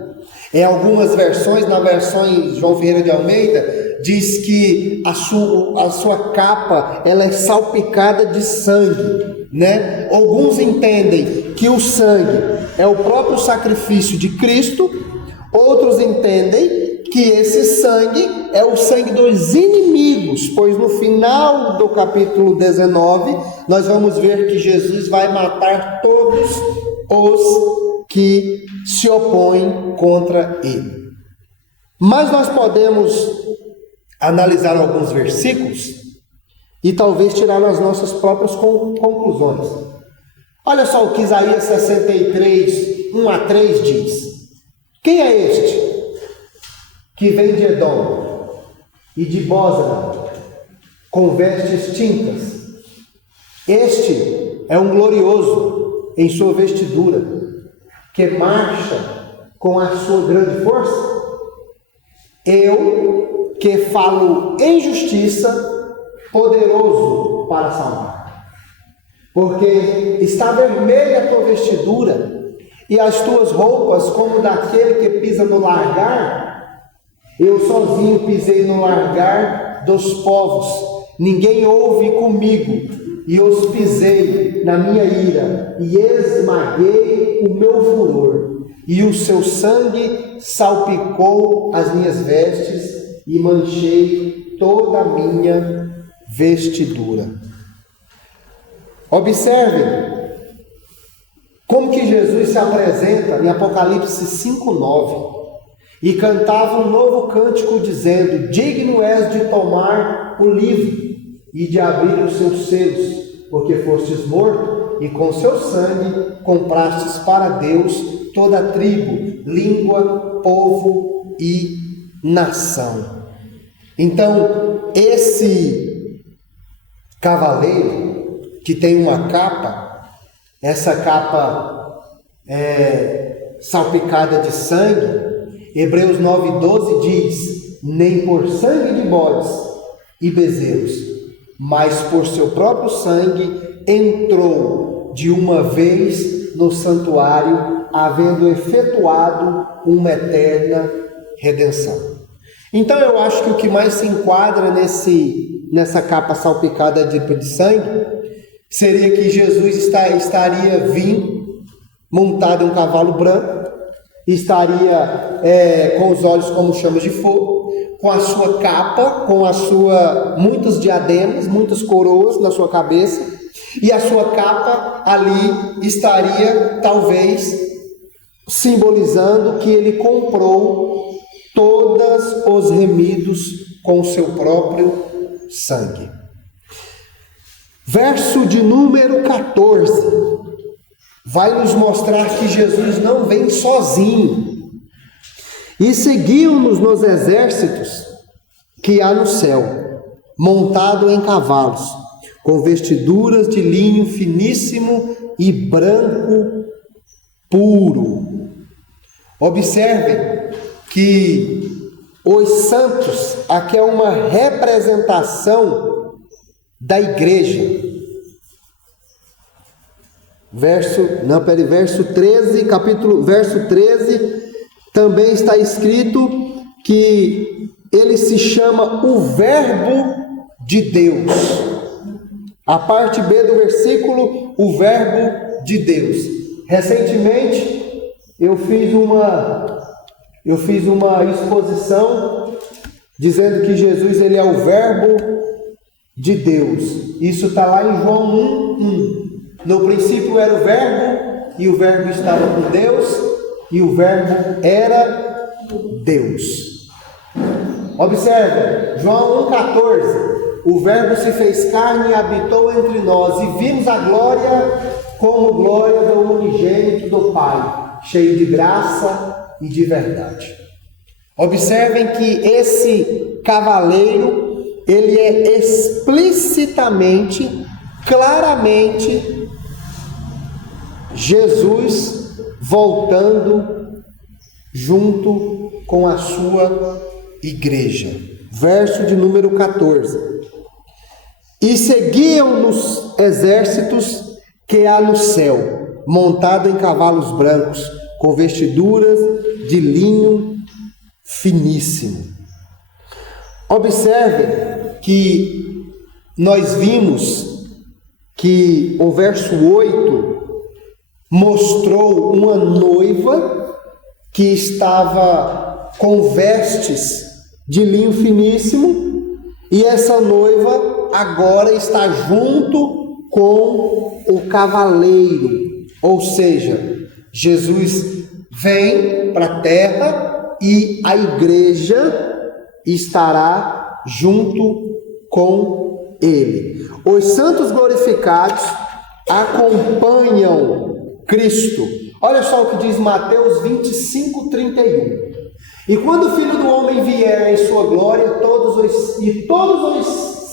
Em algumas versões, na versão João Ferreira de Almeida, diz que a sua capa ela é salpicada de sangue, né? Alguns entendem que o sangue é o próprio sacrifício de Cristo, outros entendem que esse sangue é o sangue dos inimigos, pois no final do capítulo 19, nós vamos ver que Jesus vai matar todos os que se opõem contra ele. Mas nós podemos analisar alguns versículos e talvez tirar as nossas próprias conclusões. Olha só o que Isaías 63, 1 a 3 diz: quem é este que vem de Edom e de Bósra com vestes tintas? Este é um glorioso em sua vestidura, que marcha com a sua grande força. Eu que falo em justiça, poderoso para salvar. Porque está vermelha a tua vestidura e as tuas roupas como daquele que pisa no largar. Eu sozinho pisei no largar dos povos, ninguém houve comigo, e os pisei na minha ira, e esmaguei o meu furor, e o seu sangue salpicou as minhas vestes, e manchei toda a minha vestidura. Observem como que Jesus se apresenta em Apocalipse 5:9. E cantava um novo cântico, dizendo: digno és de tomar o livro e de abrir os seus selos, porque fostes morto, e com seu sangue comprastes para Deus toda a tribo, língua, povo e nação. Então, esse cavaleiro que tem uma capa, essa capa salpicada de sangue, Hebreus 9:12 diz: nem por sangue de bodes e bezerros, mas por seu próprio sangue entrou de uma vez no santuário, havendo efetuado uma eterna redenção. Então eu acho que o que mais se enquadra nessa capa salpicada de sangue seria que Jesus estaria vindo montado em um cavalo branco, estaria com os olhos como chamas de fogo, com a sua capa, com muitos diademas, muitas coroas na sua cabeça, e a sua capa ali estaria talvez simbolizando que ele comprou todos os remidos com o seu próprio sangue. Verso de número 14 vai nos mostrar que Jesus não vem sozinho. E seguiu-nos nos exércitos que há no céu, montado em cavalos, com vestiduras de linho finíssimo e branco puro. Observem que os santos, aqui é uma representação da igreja. verso 13, verso 13, também está escrito que ele se chama o Verbo de Deus. A parte B do versículo, o Verbo de Deus. Recentemente, eu fiz uma exposição dizendo que Jesus ele é o Verbo de Deus. Isso está lá em João 1:1. No princípio era o Verbo, e o Verbo estava com Deus, e o Verbo era Deus. Observe, João 1,14. O Verbo se fez carne e habitou entre nós, e vimos a glória como glória do unigênito do Pai, cheio de graça e de verdade. Observem que esse cavaleiro, ele é explicitamente, claramente, Jesus voltando junto com a sua igreja. Verso de número 14. E seguiam-nos exércitos que há no céu, montado em cavalos brancos, com vestiduras de linho finíssimo. Observem que nós vimos que o verso 8 mostrou uma noiva que estava com vestes de linho finíssimo, e essa noiva agora está junto com o cavaleiro, ou seja, Jesus vem para a terra e a igreja estará junto com ele. Os santos glorificados acompanham Cristo. Olha só o que diz Mateus 25:31. E quando o Filho do Homem vier em sua glória, todos os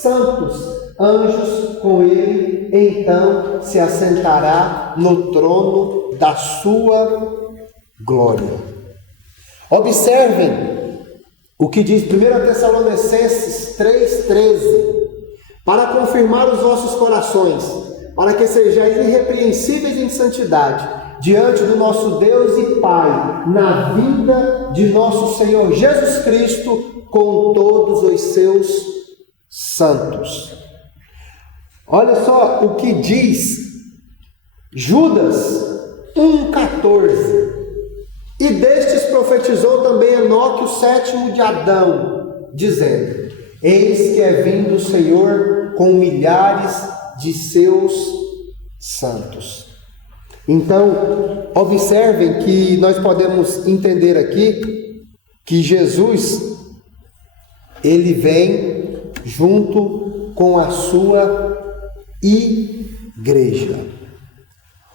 santos anjos com ele, então se assentará no trono da sua glória. Observem o que diz 1 Tessalonicenses 3,13. Para confirmar os vossos corações, para que sejais irrepreensíveis em santidade, diante do nosso Deus e Pai, na vinda de nosso Senhor Jesus Cristo, com todos os seus santos. Olha só o que diz Judas 1,14. E destes profetizou também Enoque, o sétimo de Adão, dizendo: eis que é vindo o Senhor com milhares de seus santos. Então, observem que nós podemos entender aqui que Jesus, ele vem junto com a sua igreja.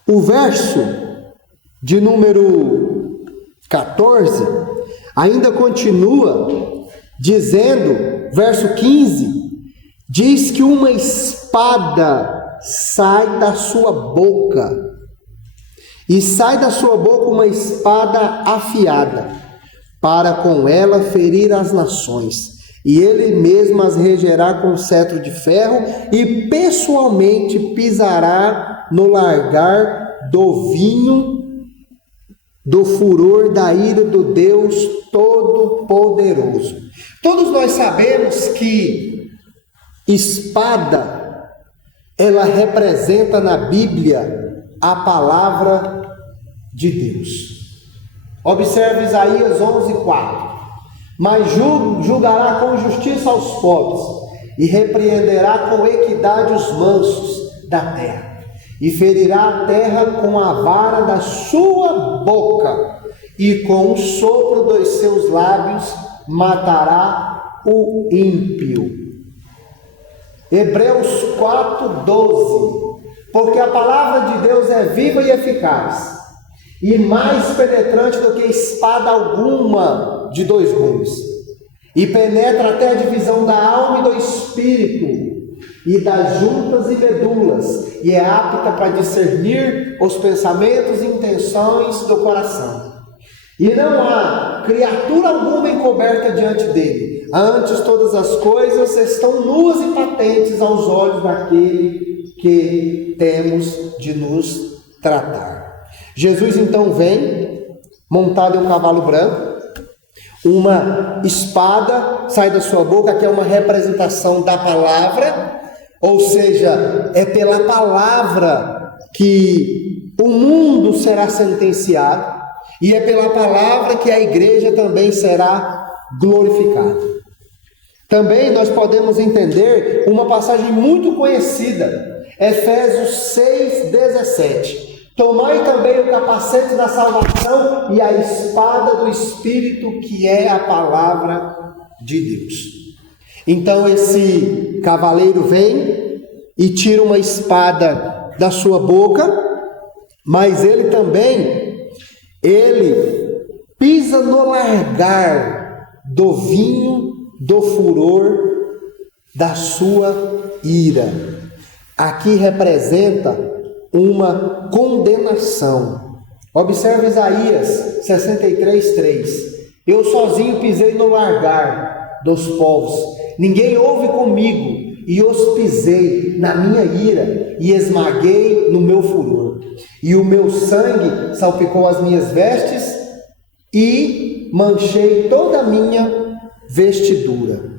O verso de número 14 ainda continua dizendo, verso 15, diz que uma espada sai da sua boca, e sai da sua boca uma espada afiada, para com ela ferir as nações, e ele mesmo as regerá com cetro de ferro, e pessoalmente pisará no largar do vinho do furor da ira do Deus Todo-Poderoso. Todos nós sabemos que espada, ela representa na Bíblia a palavra de Deus. Observe Isaías 11:4. Mas julgará com justiça aos pobres, e repreenderá com equidade os mansos da terra, e ferirá a terra com a vara da sua boca, e com o sopro dos seus lábios matará o ímpio. Hebreus 4:12. Porque a palavra de Deus é viva e eficaz, e mais penetrante do que espada alguma de dois gumes, e penetra até a divisão da alma e do espírito, e das juntas e medulas, e é apta para discernir os pensamentos e intenções do coração. E não há criatura alguma encoberta diante dele, antes todas as coisas estão nuas e patentes aos olhos daquele que temos de nos tratar. Jesus então vem, montado em um cavalo branco, uma espada sai da sua boca, que é uma representação da palavra, ou seja, é pela palavra que o mundo será sentenciado, e é pela palavra que a igreja também será glorificada. Também nós podemos entender uma passagem muito conhecida, Efésios 6,17. Tomai também o capacete da salvação e a espada do Espírito, que é a palavra de Deus. Então esse cavaleiro vem e tira uma espada da sua boca, mas ele pisa no largar do vinho do furor da sua ira. Aqui representa uma condenação. Observe Isaías 63:3. Eu sozinho pisei no largar dos povos, ninguém houve comigo, e os pisei na minha ira, e esmaguei no meu furor. E o meu sangue salpicou as minhas vestes, e manchei toda a minha vestidura.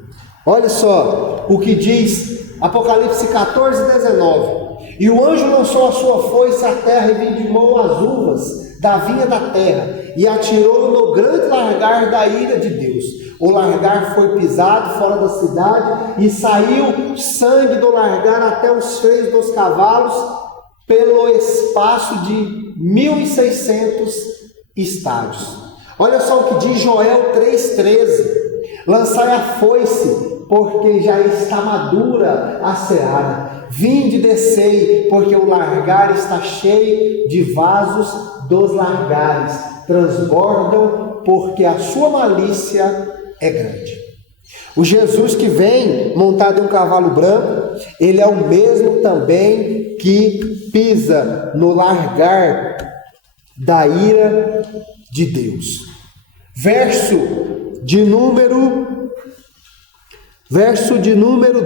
Olha só o que diz Apocalipse 14:19. E o anjo lançou a sua foice à terra e vindimou as uvas da vinha da terra e atirou no grande largar da ira de Deus. O largar foi pisado fora da cidade e saiu sangue do largar até os freios dos cavalos pelo espaço de 1.600 estádios. Olha só o que diz Joel 3,13. Lançai a foice, porque já está madura a seara. Vinde e descei, porque o largar está cheio de vasos dos largares. Transbordam, porque a sua malícia é grande. O Jesus que vem montado em um cavalo branco, ele é o mesmo também que pisa no largar da ira de Deus. Verso de número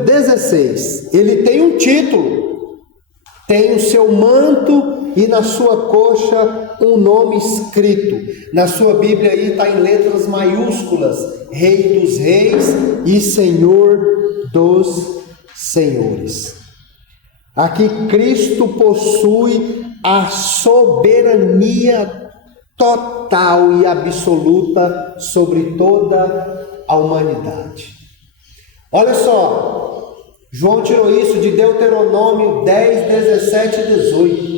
16, ele tem um título, tem o seu manto e na sua coxa um nome escrito. Na sua Bíblia aí está em letras maiúsculas, Rei dos Reis e Senhor dos Senhores. Aqui Cristo possui a soberania total e absoluta sobre toda a humanidade. Olha só, João tirou isso de Deuteronômio 10, 17 e 18.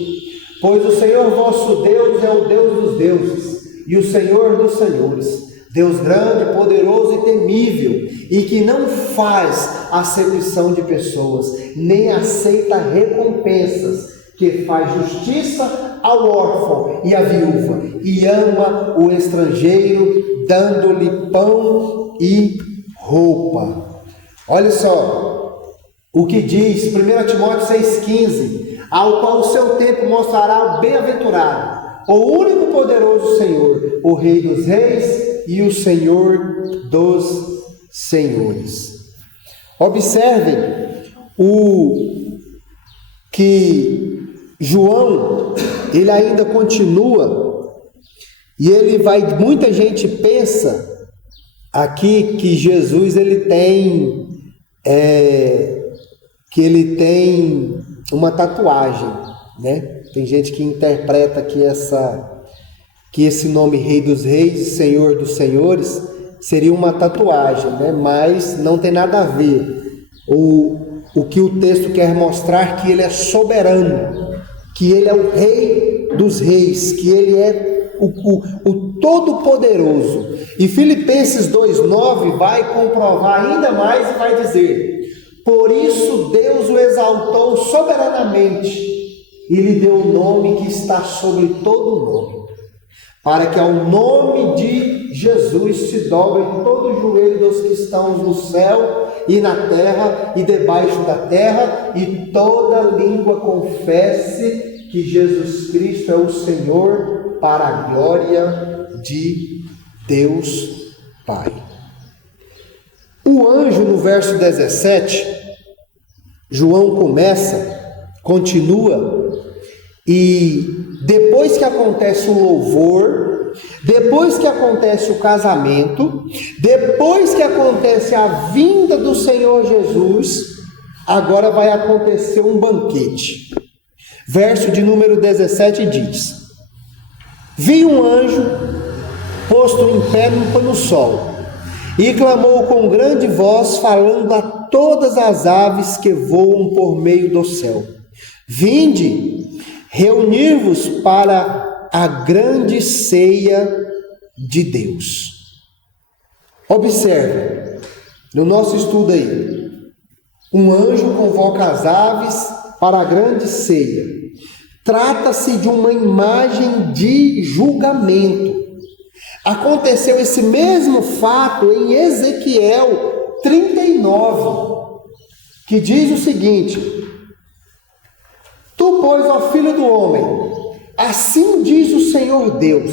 Pois o Senhor vosso Deus é o Deus dos deuses e o Senhor dos senhores, Deus grande, poderoso e temível, e que não faz acepção de pessoas, nem aceita recompensas, que faz justiça ao órfão e à viúva, e ama o estrangeiro, dando-lhe pão e roupa. Olha só o que diz 1 Timóteo 6,15, ao qual o seu tempo mostrará o bem-aventurado, o único poderoso Senhor, o Rei dos Reis e o Senhor dos Senhores. Observem o que João, ele ainda continua, e ele vai, muita gente pensa aqui que Jesus ele tem uma tatuagem, né? Tem gente que interpreta que esse nome Rei dos Reis e Senhor dos Senhores seria uma tatuagem, né? Mas não tem nada a ver. O que o texto quer mostrar que ele é soberano, que ele é o Rei dos Reis, que ele é o Todo-Poderoso. E Filipenses 2,9 vai comprovar ainda mais e vai dizer: por isso Deus o exaltou soberanamente e lhe deu o nome que está sobre todo nome, para que ao nome de Jesus se dobre todo o joelho dos que estão no céu e na terra e debaixo da terra, e toda língua confesse que Jesus Cristo é o Senhor, para a glória de Deus Pai. O anjo, no verso 17, João continua, E depois que acontece o louvor, depois que acontece o casamento, depois que acontece a vinda do Senhor Jesus, agora vai acontecer um banquete. Verso de número 17 diz: Vi um anjo posto em pé no sol, e clamou com grande voz, falando a todas as aves que voam por meio do céu: Vinde, reunir-vos para a grande ceia de Deus. Observe, no nosso estudo aí, um anjo convoca as aves para a grande ceia. Trata-se de uma imagem de julgamento. Aconteceu esse mesmo fato em Ezequiel 39, que diz o seguinte: Tu, pois, ó filho do homem, assim diz o Senhor Deus,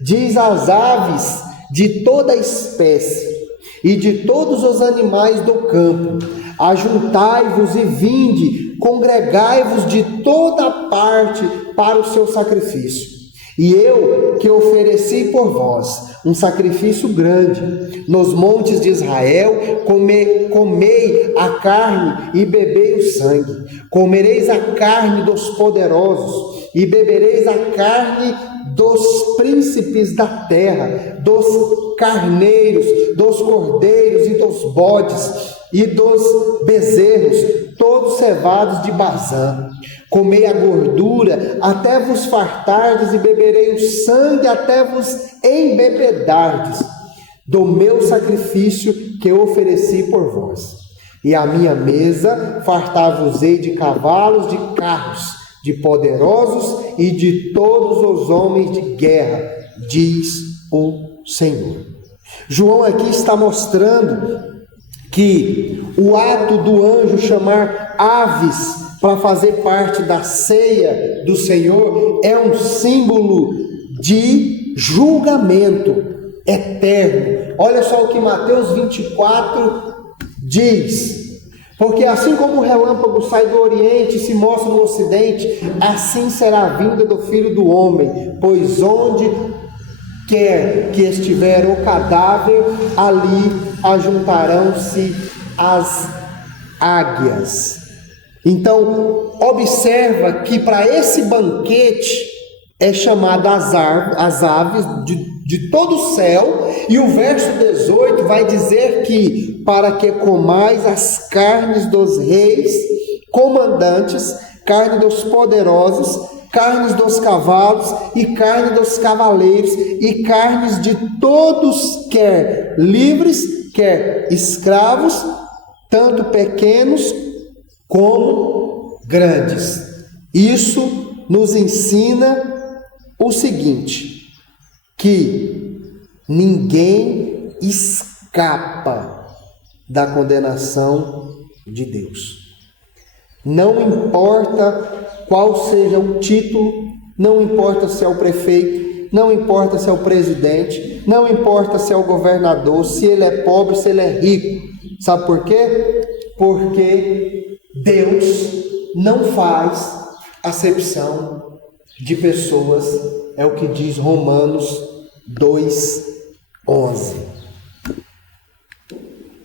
diz às aves de toda espécie e de todos os animais do campo: Ajuntai-vos e vinde, congregai-vos de toda parte para o seu sacrifício. E eu que ofereci por vós um sacrifício grande nos montes de Israel, comei a carne e bebei o sangue. Comereis a carne dos poderosos e bebereis a carne dos príncipes da terra, dos carneiros, dos cordeiros e dos bodes e dos bezerros, todos cevados de Bazã. Comei a gordura até vos fartardes e beberei o sangue até vos embebedardes do meu sacrifício que ofereci por vós. E a minha mesa fartar-vos-ei de cavalos, de carros, de poderosos e de todos os homens de guerra, diz o Senhor. João aqui está mostrando que o ato do anjo chamar aves para fazer parte da ceia do Senhor é um símbolo de julgamento eterno. Olha só o que Mateus 24 diz: porque assim como o relâmpago sai do oriente e se mostra no ocidente, assim será a vinda do Filho do Homem, pois onde quer que estiver o cadáver, ali ajuntarão-se as águias. Então, observa que para esse banquete é chamado as aves de todo o céu, e o verso 18 vai dizer que para que comais as carnes dos reis, comandantes, carne dos poderosos, carnes dos cavalos e carne dos cavaleiros, e carnes de todos, quer livres, quer escravos, tanto pequenos como grandes. Isso nos ensina o seguinte, que ninguém escapa da condenação de Deus. Não importa qual seja o título, não importa se é o prefeito, não importa se é o presidente, não importa se é o governador, se ele é pobre, se ele é rico. Sabe por quê? Porque Deus não faz acepção de pessoas, é o que diz Romanos 2:11.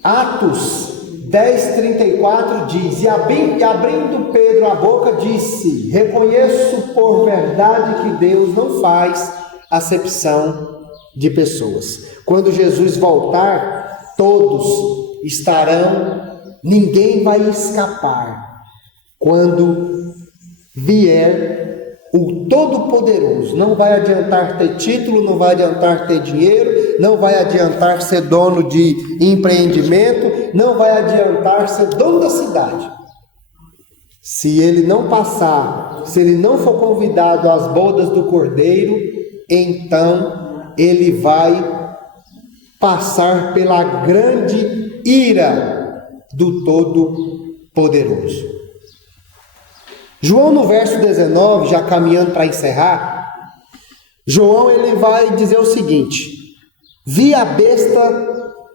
Atos 10:34 diz: e abrindo Pedro a boca, disse: reconheço por verdade que Deus não faz acepção de pessoas. Quando Jesus voltar, todos estarão, ninguém vai escapar. Quando vier o Todo-Poderoso, não vai adiantar ter título, não vai adiantar ter dinheiro, não vai adiantar ser dono de empreendimento, não vai adiantar ser dono da cidade. Se ele não passar, se ele não for convidado às bodas do Cordeiro, então ele vai passar pela grande ira do Todo-Poderoso. João, no verso 19, já caminhando para encerrar, João ele vai dizer o seguinte: vi a besta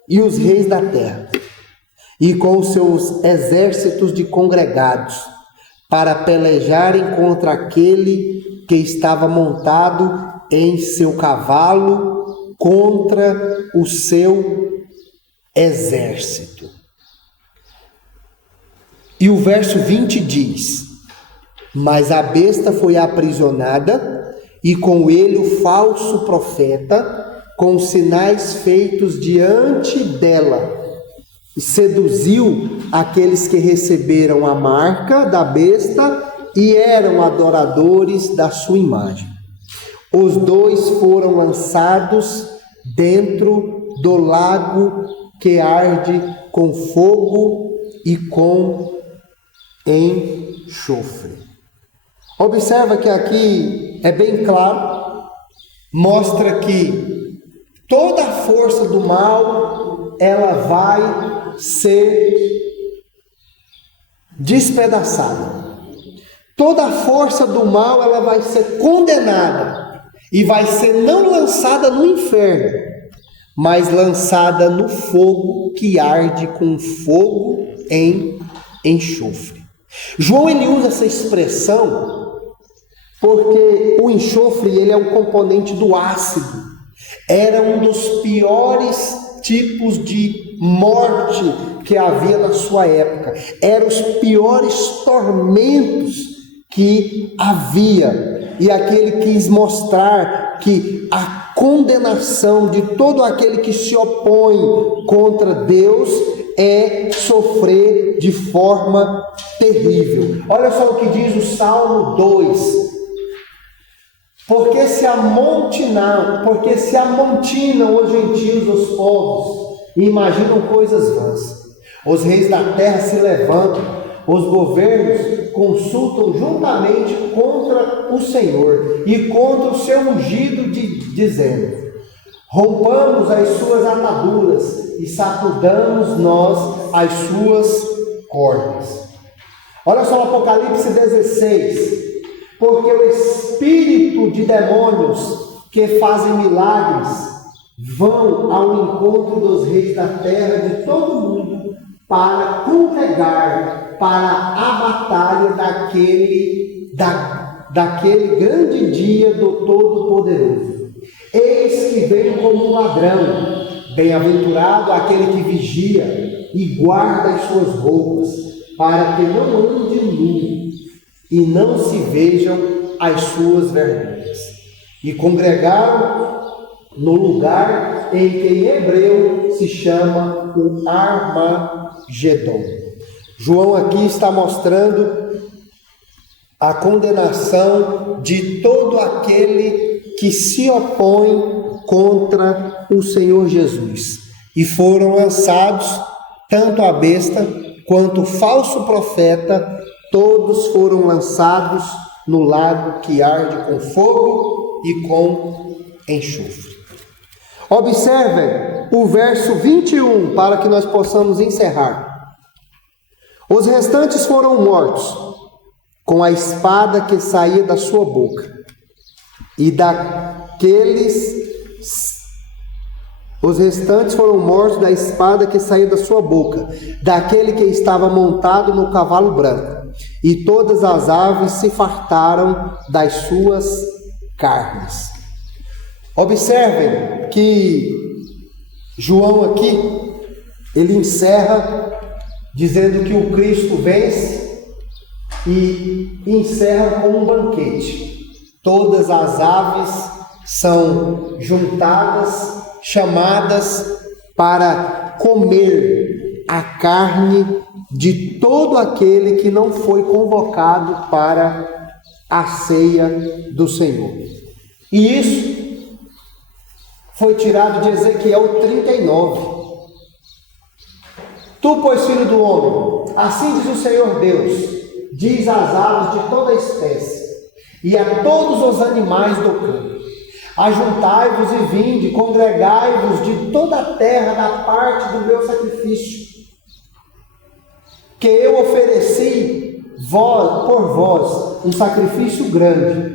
e os reis da terra, e com os seus exércitos de congregados, para pelejarem contra aquele que estava montado em seu cavalo, contra o seu exército. E o verso 20 diz: mas a besta foi aprisionada, e com ele o falso profeta, com os sinais feitos diante dela, e seduziu aqueles que receberam a marca da besta e eram adoradores da sua imagem. Os dois foram lançados dentro do lago que arde com fogo e com enxofre. Observa que aqui é bem claro, mostra que toda a força do mal, ela vai ser despedaçada. Toda a força do mal, ela vai ser condenada e vai ser não lançada no inferno, mas lançada no fogo que arde com fogo em enxofre. João, ele usa essa expressão porque o enxofre, ele é um componente do ácido. Era um dos piores tipos de morte que havia na sua época. Eram os piores tormentos que havia. E aqui ele quis mostrar que a condenação de todo aquele que se opõe contra Deus é sofrer de forma terrível. Olha só o que diz o Salmo 2. Porque se amontinam os gentios dos povos e imaginam coisas vãs. Os reis da terra se levantam, os governos consultam juntamente contra o Senhor e contra o seu ungido, dizendo: rompamos as suas ataduras e sacudamos nós as suas cordas. Olha só o Apocalipse 16. Porque o espírito de demônios que fazem milagres vão ao encontro dos reis da terra de todo mundo para congregar para a batalha daquele grande dia do Todo-Poderoso. Eis que vem como um ladrão, bem-aventurado aquele que vigia e guarda as suas roupas, para que não ande nu e não se vejam as suas vergonhas. E congregaram no lugar em que em hebreu se chama o Armagedon. João aqui está mostrando a condenação de todo aquele que se opõe contra o Senhor Jesus. E foram lançados tanto a besta quanto o falso profeta. Todos foram lançados no lago que arde com fogo e com enxofre. Observem o verso 21 para que nós possamos encerrar. Os restantes foram mortos com a espada que saía da sua boca. Os restantes foram mortos da espada que saía da sua boca, daquele que estava montado no cavalo branco. E todas as aves se fartaram das suas carnes. Observem que João aqui, ele encerra dizendo que o Cristo vence e encerra com um banquete. Todas as aves são juntadas, chamadas para comer a carne de todo aquele que não foi convocado para a ceia do Senhor. E isso foi tirado de Ezequiel 39. Tu, pois, filho do homem, assim diz o Senhor Deus, diz às aves de toda espécie e a todos os animais do campo: ajuntai-vos e vinde, congregai-vos de toda a terra da parte do meu sacrifício, que eu ofereci por vós um sacrifício grande,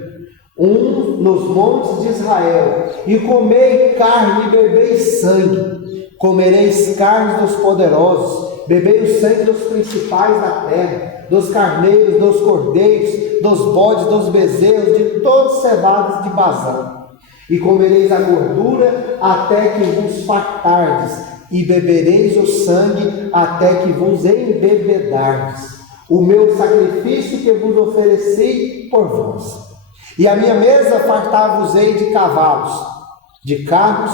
nos montes de Israel, e comei carne e bebeis sangue. Comereis carne dos poderosos, bebei o sangue dos principais da terra. dos carneiros, dos cordeiros, dos bodes, dos bezerros, de todos os cevados de Bazã. E comereis a gordura até que vos fartardes, e bebereis o sangue até que vos embebedardes. O meu sacrifício que vos ofereci por vós. E a minha mesa fartar-vos-ei de cavalos, de carros,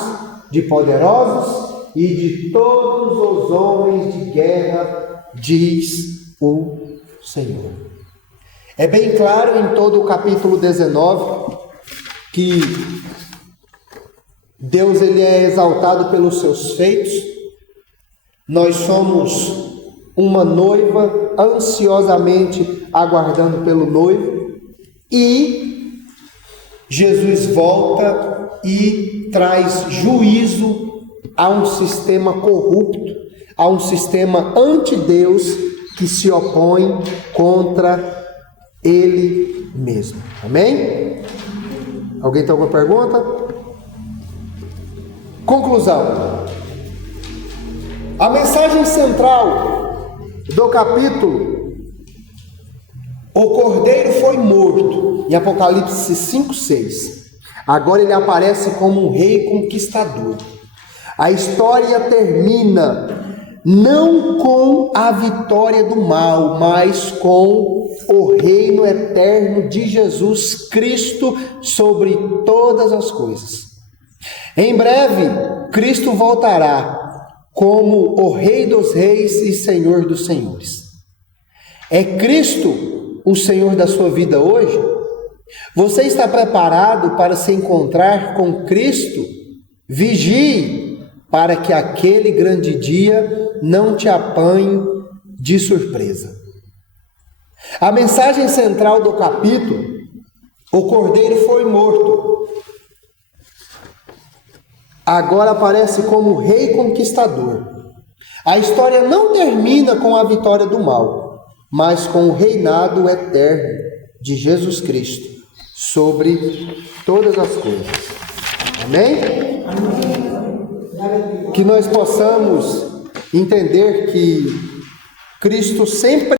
de poderosos e de todos os homens de guerra, diz o Senhor. É bem claro em todo o capítulo 19 que Deus ele é exaltado pelos seus feitos. Nós somos uma noiva ansiosamente aguardando pelo noivo, e Jesus volta e traz juízo a um sistema corrupto, a um sistema anti-Deus que se opõe contra Ele mesmo. Amém? Alguém tem alguma pergunta? Conclusão. A mensagem central do capítulo: o cordeiro foi morto, em Apocalipse 5:6. Agora ele aparece como um rei conquistador. A história termina não com a vitória do mal, mas com o reino eterno de Jesus Cristo sobre todas as coisas. Em breve, Cristo voltará como o Rei dos Reis e Senhor dos Senhores. É Cristo o Senhor da sua vida hoje? Você está preparado para se encontrar com Cristo? Vigie para que aquele grande dia não te apanhe de surpresa. A mensagem central do capítulo: o cordeiro foi morto. Agora aparece como rei conquistador. A história não termina com a vitória do mal, mas com o reinado eterno de Jesus Cristo sobre todas as coisas. Amém? Amém. Que nós possamos entender que Cristo sempre